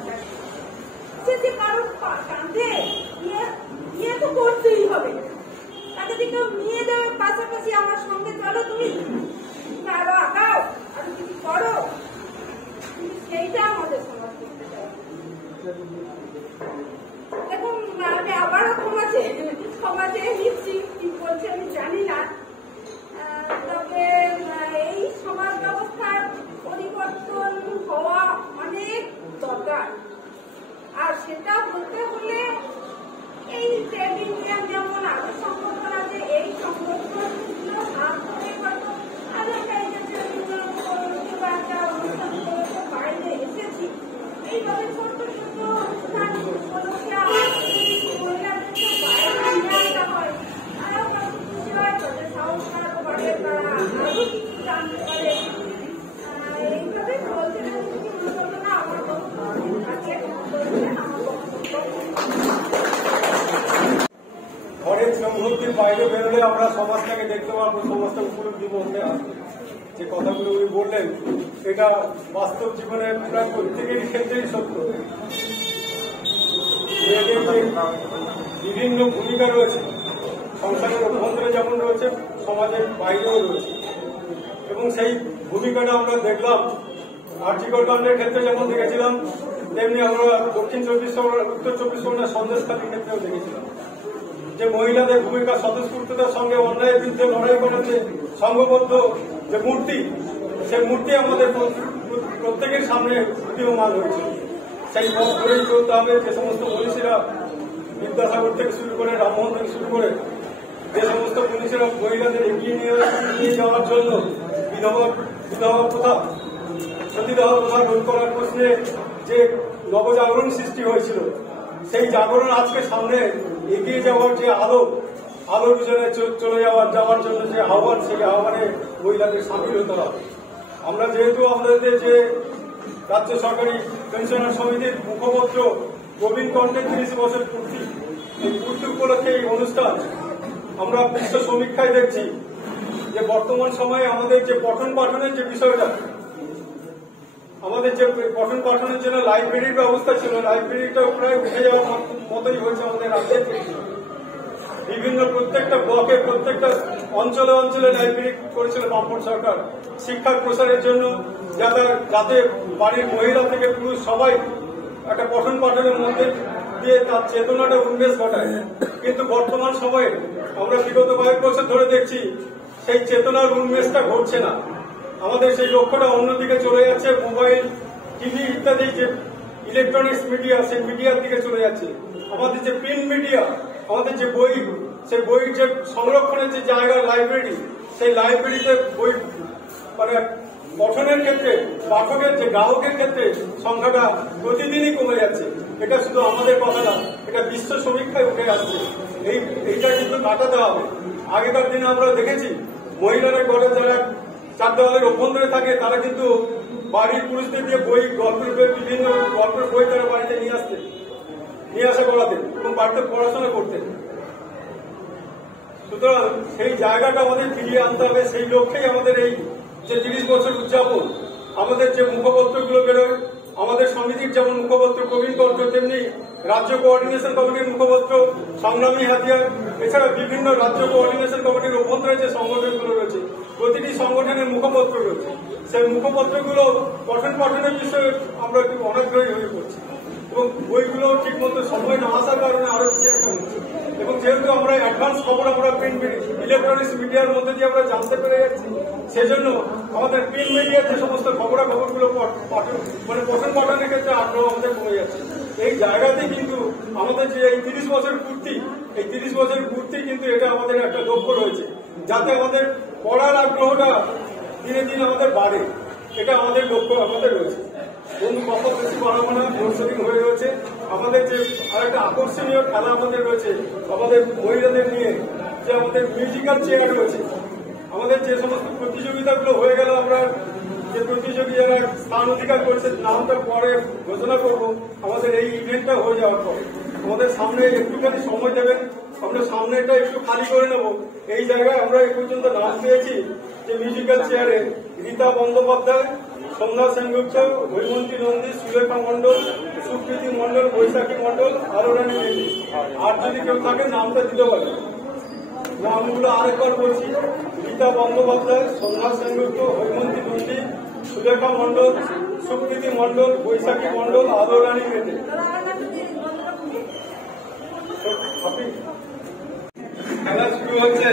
সে যে কারোর কাঁধে নিয়ে তো করতেই হবে। তাকে যে কেউ নিয়ে যাবে পাশাপাশি আমার সঙ্গে চলো, তুমি আরো আঁকাও, আরো কিছু করো, সেইটা আমাদের সমাজ করতে চাই। দেখুন, আমি আবারও সমাজে নিচ্ছি, কি বলছে আমি জানি না, তবে এই সমাজ ব্যবস্থার পরিবর্তন হওয়া অনেক দরকার। আর সেটা বলতে হলে এই ট্রেড ইউনিয়ন যেমন আরো সংগঠন আছে, এই সংগঠনগুলো হাত ধরে হয়তো আরো একটা ট্রেড ইউনিয়ন বা একটা অনুষ্ঠান করতে বাইরে এসেছি। এইভাবে ছোট্ট ছোট্ট অনুষ্ঠান উপলক্ষে মহিলাদেরকে বাইরে নিয়ে আসা হয়, আরো কত খুশি হয়, তাদের সাহসটা আরো বাড়ে, তারা আরো কিছু জানতে পারে। এইভাবে বলতে না আমার আছে ঘরের মুহূর্তের বাইরে বেরোলে আমরা সমাজটাকে দেখতে পারবো, সমাজটা উপলব্ধি বলতে আসবে। যে কথাগুলো উনি বললেন এটা বাস্তব জীবনের প্রায় প্রত্যেকের ক্ষেত্রেই সত্য। মেয়েদের বিভিন্ন ভূমিকা রয়েছে, সংসারের অভ্যন্তরে যেমন রয়েছে, সমাজের বাইরেও রয়েছে, এবং সেই ভূমিকাটা আমরা দেখলাম আরজিকর কাণ্ডের ক্ষেত্রে যেমন দেখেছিলাম, তেমনি আমরা দক্ষিণ 24 পরগনা, উত্তর 24 পরগনা সন্দেশখালীর ক্ষেত্রেও দেখেছিলাম যে মহিলাদের ভূমিকা স্বতঃস্ফূর্ততার সঙ্গে অন্যায়ের বিরুদ্ধে লড়াই করার যে সংঘবদ্ধ যে মূর্তি, সেই মূর্তি আমাদের প্রত্যেকের সামনে উদীয়মান হয়েছে। সেই পথ ধরেই চলতে হবে। যে সমস্ত মনীষীরা বিদ্যাসাগর থেকে শুরু করে, রামমোহন থেকে শুরু করে, যে সমস্ত মনীষীরা মহিলাদের এগিয়ে নিয়ে যাওয়ার জন্য বিধবা প্রথা, সতীদাহ প্রথা রোধ করার প্রশ্নে যে নবজাগরণ সৃষ্টি হয়েছিল, সেই জাগরণ আজকে সামনে এগিয়ে যাওয়ার যে আলোর পিছনে চলে যাওয়ার জন্য যে আহ্বান, সেই আহ্বানে মহিলাদের সামিল হতে হবে। আমরা যেহেতু আমাদের যে রাজ্য সরকারি পেনশনার সমিতির মুখপত্র প্রবীণ কণ্ঠে 30 বছর পূর্তি, এই পূর্তি উপলক্ষে এই অনুষ্ঠান আমরা বিশ্ব সমীক্ষায় দেখছি যে বর্তমান সময়ে আমাদের যে পঠন পাঠনের যে বিষয়টা, আমাদের যে পঠন পাঠনের জন্য লাইব্রেরির ব্যবস্থা ছিল, লাইব্রেরিটা প্রায় উঠে যাওয়ার মতোই হয়েছে আমাদের রাজ্যের। বিভিন্ন প্রত্যেকটা ব্লকে, প্রত্যেকটা অঞ্চলে অঞ্চলে লাইব্রেরি করেছিল বামপন্থী সরকার শিক্ষার প্রসারের জন্য, যাতে বাড়ির মহিলা থেকে পুরুষ সবাই একটা পঠন পাঠনের মধ্যে দিয়ে তার চেতনাটা উন্মেষ ঘটায়। কিন্তু বর্তমান সময়ে আমরা বিগত কয়েক বছর ধরে দেখছি সেই চেতনার উন্মেষটা ঘটছে না। আমাদের সেই লক্ষ্যটা অন্যদিকে চলে যাচ্ছে, মোবাইল, টিভি ইত্যাদি যে ইলেকট্রনিক্স মিডিয়া, সেই মিডিয়ার দিকে চলে যাচ্ছে। আমাদের যে প্রিন্ট মিডিয়া, আমাদের যে বই, সেই বইয়ের যে সংরক্ষণের যে জায়গা লাইব্রেরি, সেই লাইব্রেরিতে বই মানে পঠনের ক্ষেত্রে, পাঠকের যে গ্রাহকের ক্ষেত্রে সংখ্যাটা প্রতিদিনই কমে যাচ্ছে। এটা শুধু আমাদের কথা না, এটা বিশ্ব সমীক্ষায় উঠে আসছে। এইটা কিন্তু কাটাতে হবে। আগেকার দিনে আমরা দেখেছি মহিলারা ঘরে যারা চার দেওয়ালের অভ্যন্তরে থাকে, তারা কিন্তু বাড়ির পুরুষদের দিয়ে বই, গল্পের বই, বিভিন্ন গল্পের বই তারা বাড়িতে নিয়ে আসা করাতেন এবং বাড়িতে পড়াশোনা করতেন। সুতরাং সেই জায়গাটা আমাদের ফিরিয়ে আনতে হবে। সেই লক্ষ্যেই আমাদের এই যে 30 বছর উদযাপন, আমাদের যে মুখপত্রগুলো বেরোয়, আমাদের সমিতির যেমন মুখপত্র প্রবীণ কণ্ঠ, তেমনি রাজ্য কোঅর্ডিনেশন কমিটির মুখপত্র সংগ্রামী হাতিয়ার, এছাড়া বিভিন্ন রাজ্য কোঅর্ডিনেশন কমিটির অভ্যন্তরে যে সংগঠনগুলো রয়েছে, প্রতিটি সংগঠনের মুখপত্র রয়েছে। সেই মুখপত্রগুলো পঠনের বিষয়ে আমরা একটু অনাগ্রহী হয়ে পড়ছি এবং বইগুলো ঠিক মতো সময় না আসার কারণে আরো কিছু একটা হচ্ছে। এবং যেহেতু আমরা অ্যাডভান্স খবর আমরা প্রিন্ট ইলেকট্রনিক্স মিডিয়ার মধ্যে দিয়ে আমরা জানতে পেরে যাচ্ছি, সেজন্য আমাদের প্রিন্ট মিডিয়ার যে সমস্ত খবরাখবরগুলো পঠন পাঠনের ক্ষেত্রে আগ্রহ আমাদের কমে যাচ্ছে। এই জায়গাতে কিন্তু আমাদের যে এই 30 বছর পূর্তি, এই 30 বছরের পূর্তি কিন্তু এটা আমাদের একটা লক্ষ্য রয়েছে, যাতে আমাদের পড়ার আগ্রহটা দিনে দিনে আমাদের বাড়ে। এটা আমাদের লক্ষ্য আমাদের রয়েছে। বন্ধু কত বেশি বাড়াবো না, লোডশেডিং হয়ে রয়েছে। আমাদের যে আরেকটা আকর্ষণীয় খেলা আমাদের রয়েছে, আমাদের মহিলাদের নিয়ে যে আমাদের মিউজিক্যাল চেয়ার রয়েছে। আমাদের যে সমস্ত প্রতিযোগিতাগুলো হয়ে গেল, আমরা যে প্রতিযোগী যারা স্থান অধিকার করেছে নামটা পরে ঘোষণা করবো আমাদের এই ইভেন্টটা হয়ে যাওয়ার পরে। আমাদের সামনে একটুখানি সময় দেবেন, আমরা সামনেটা একটু খালি করে নেব। এই জায়গায় আমরা এই পর্যন্ত নাম পেয়েছি যে মিউজিক্যাল চেয়ারে রীতা বন্দ্যোপাধ্যায়, সন্ধ্যা সেনগুপ্ত, হৈমন্তী নন্দী, সুলেখা মণ্ডল, সুকৃতি মণ্ডল, বৈশাখী মণ্ডল, আরো রানী মেন্দি। আর যদি কেউ থাকে নামটা দিতে পারে। নামগুলো আরেকবার বলছি: রীতা বন্দ্যোপাধ্যায়, সন্ধ্যা সেনগুপ্ত, হৈমন্তী নন্দী, সুলেখা মণ্ডল, সুকৃতি মণ্ডল, বৈশাখী মণ্ডল, আরো রানী মেন্দি। খেলা শুরু হচ্ছে।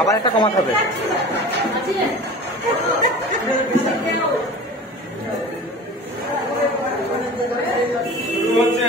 আবার একটা কমাতে হবে। শুরু হচ্ছে।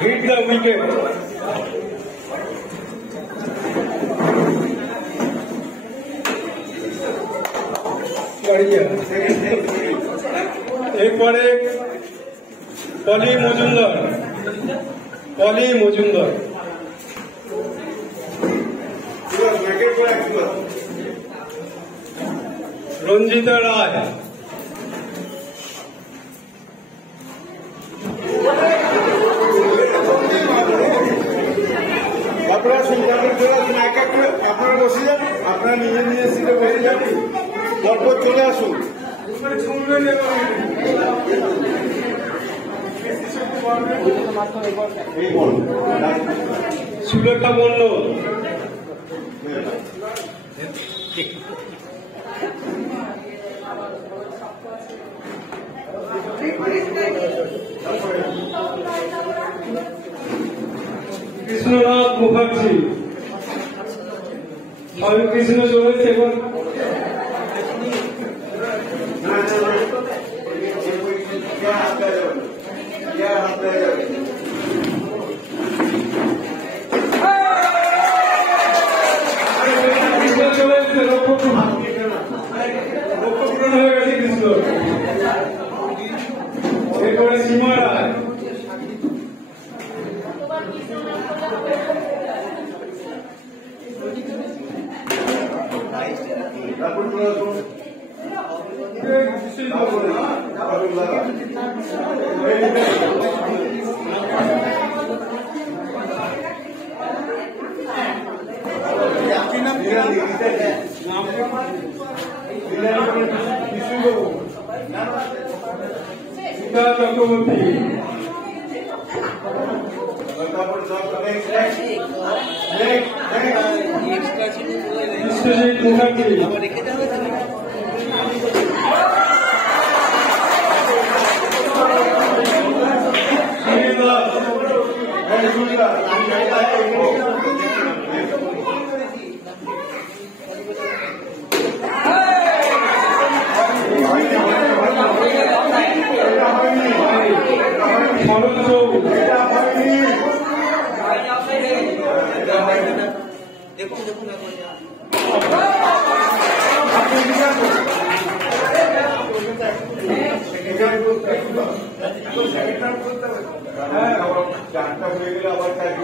Hit the wicket. এরপরে পলি মজুমদার রঞ্জিতা রায়, আপনারা বসে যান, আপনারা নিজে নিজে সিটে বসে যান, তারপর চলে আসুন। সুলেখা মন্ডল, কৃষ্ণনাথ মুখার্জি, আমি কৃষ্ণ চলেছে এখন কৃষ্ণ চলে এসছে, লক্ষ্য পূরণ হয়ে গেছে কৃষ্ণ। এরপরে সীমা রায়, চক্রবর্তী, বিশ্বজিৎ মুখার্জি,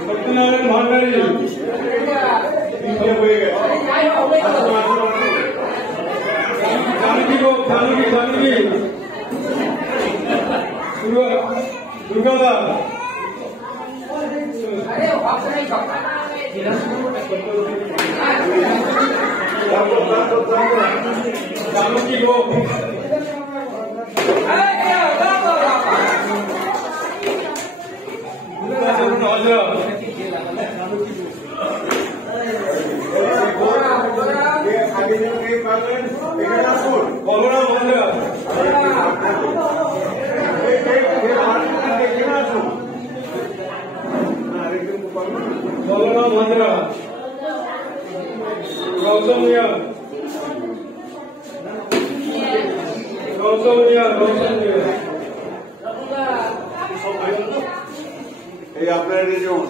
সত্যনারায়ণ ভান্ডারী, জানকী দুর্গাদা, জানকী গোপ, বলরাম ভান্ডার, বলরাম ভান্ডার, গৌতম মিয়া, এই আপনার রেজন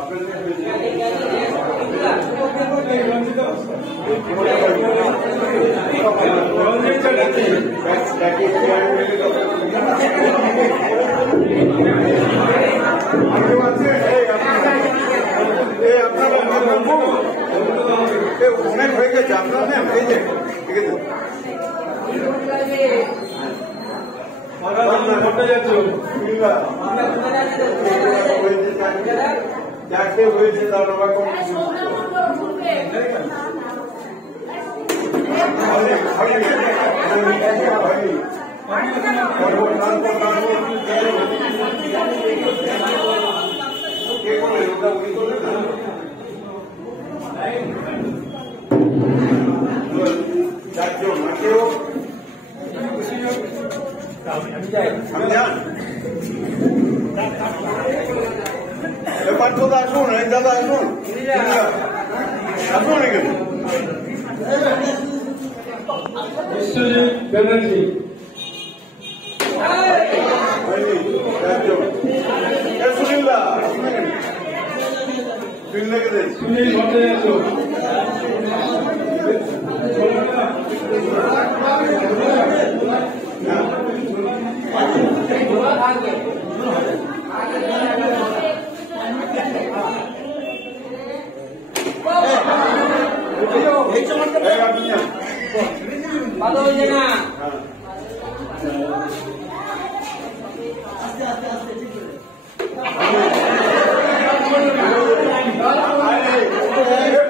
আপনাদের অনেক হয়ে গেছে আপনার এই যে যাকে হয়েছে তার আবার পার্থদা আসুন দাদা আসুন আসুন এখানে বিশ্বজিৎ ব্যানার্জি সুনীলদা সুনীল ভট্টাচার্য ভালো হয়েছে না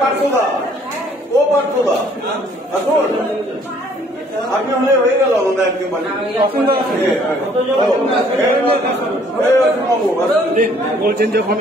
পার্থদা ও পার্থদা আসুন আপনি হলে হয়ে গেল আমাদের একদম বলছেন যখন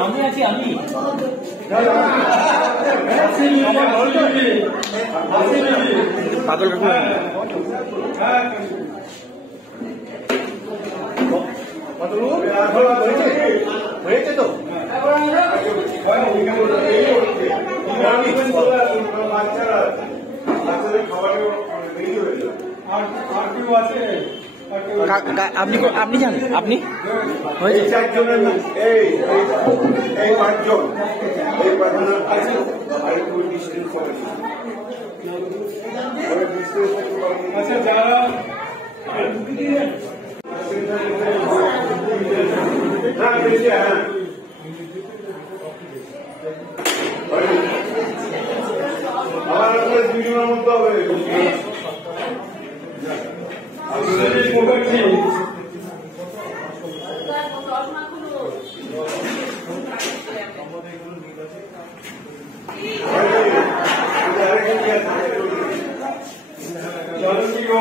আমি আছি আমি পাগল হয়েছে তো বাচ্চাদের খাবারের রেডি হয়ে যায় আর কেউ আছে আপনি জানেন আপনি এই চারজনের এই পাঁচজন এই পাঁচজনের আর একটু ডিস্টেন্স করে আচ্ছা যারা আমার দুজনের মধ্যে হবে মুখার্জি জানকী গো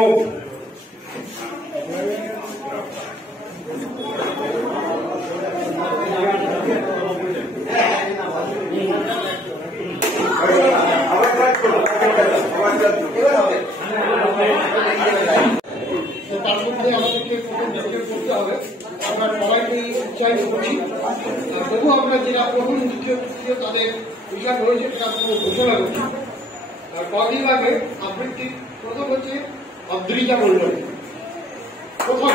তার মধ্যে আমাদেরকে প্রথম ডিক্লেয়ার করতে হবে। আমরা সবাইকে উৎসাহিত করছি। তবু আমরা যারা প্রথম দ্বিতীয় তৃতীয় তাদের বিষয় রয়েছে তার কোনো ঘোষণা করছি। আর কদিন আগে আবৃত্তি প্রথম হচ্ছে অদ্রিজা মন্ডল প্রথম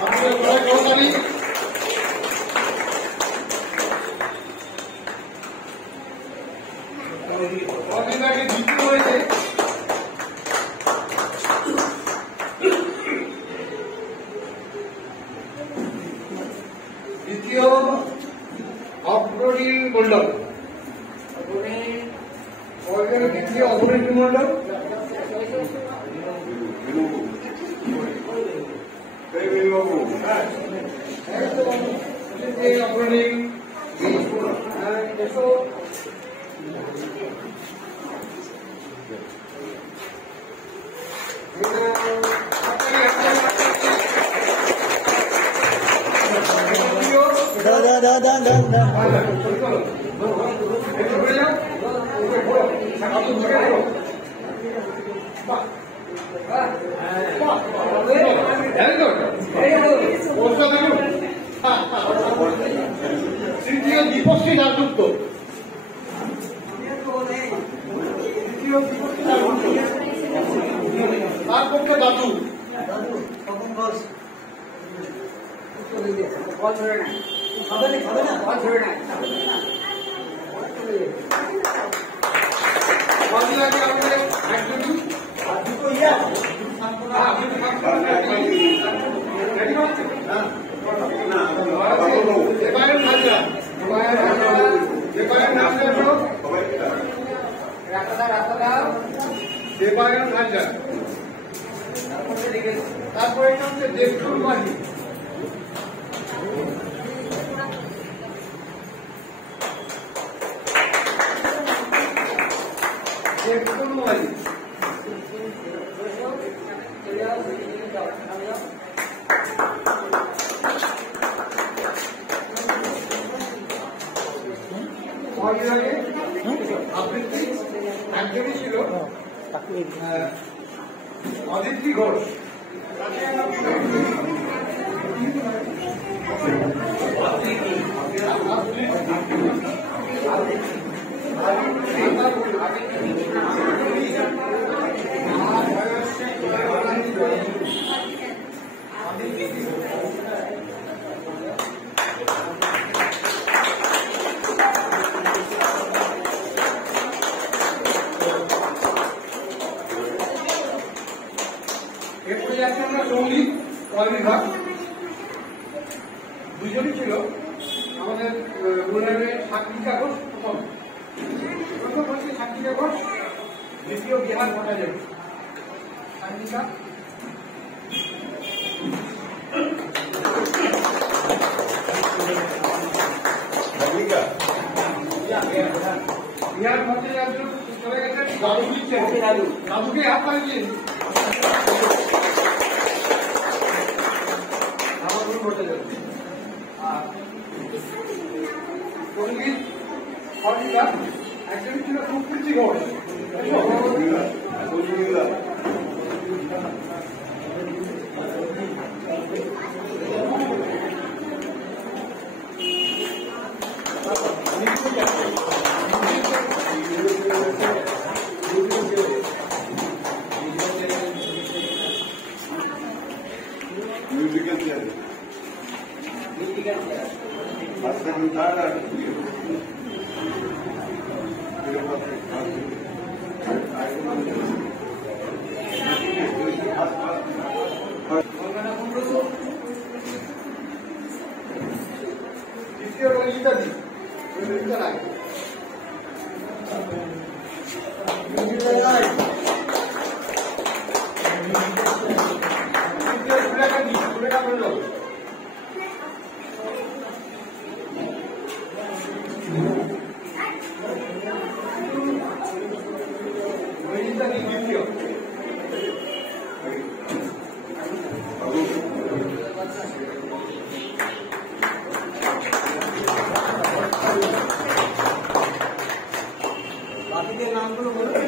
আমাদের সবাই কর্মচারী কদিন আগে দ্বিতীয় হয়েছে দ্বিতীয় অগ্রণী মন্ডল দ্বিতীয় অগ্রণী মন্ডল অগ্রণী তৃতীয় দীপশ্রী দাসগুপ্ত, তার পক্ষে দাদু তখন বস তারপরে এটা হচ্ছে দেবসুর মাঝি, দেবসুর মাঝি, আবৃত্তি একজনই ছিল অদিতি ঘোষ। এরপরে যাচ্ছে আমরা সঙ্গীত বিভাগ, দুজনই ছিল আমাদের সাক্ষিকা ঘোষ প্রথম হচ্ছে সাক্ষিকা ঘোষ, দ্বিতীয় বিহার ভট্টাচার্য। সাক্ষিকা বিহার ভট্টাচার্য চলে গেছেন দাদু দিচ্ছেন, দাদুকে হাত পাঠিয়ে সঙ্গীত সরকার একজন ছিল সুপ্রীতি ঘোষ। দ্বিতীয় রঞ্জিতাদি দ্বিতীয় বাকিদের নামগুলো বলুন।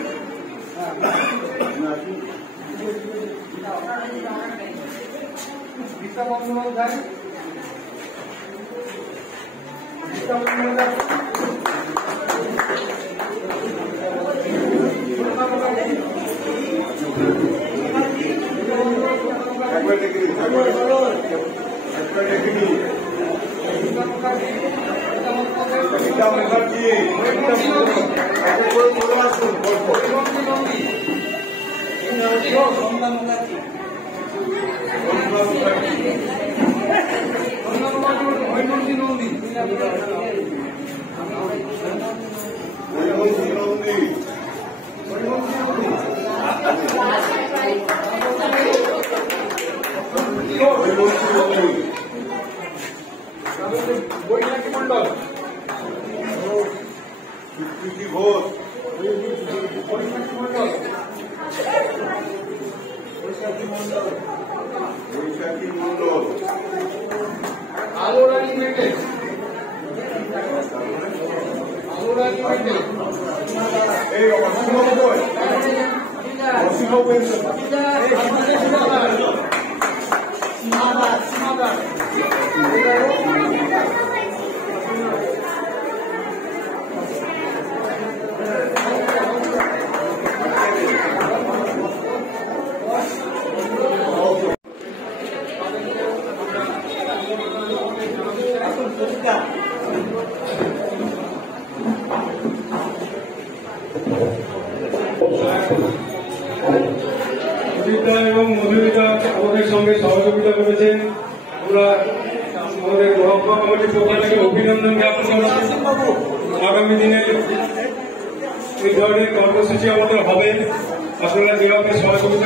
গীতা বন্দ্যোপাধ্যায়, গীতা বন্দ্যোপাধ্যায়, হৈমন্তী নন্দী, সুচিত্রা এবং মধুমিতা আমাদের সঙ্গে সহযোগিতা করেছেন। আমরা আমাদের মহকুমা কমিটির পক্ষ থেকে অভিনন্দন জ্ঞাপন করছি। আগামী দিনে এই ধরনের কর্মসূচি আমাদের হবে, আপনারা যেভাবে সহযোগিতা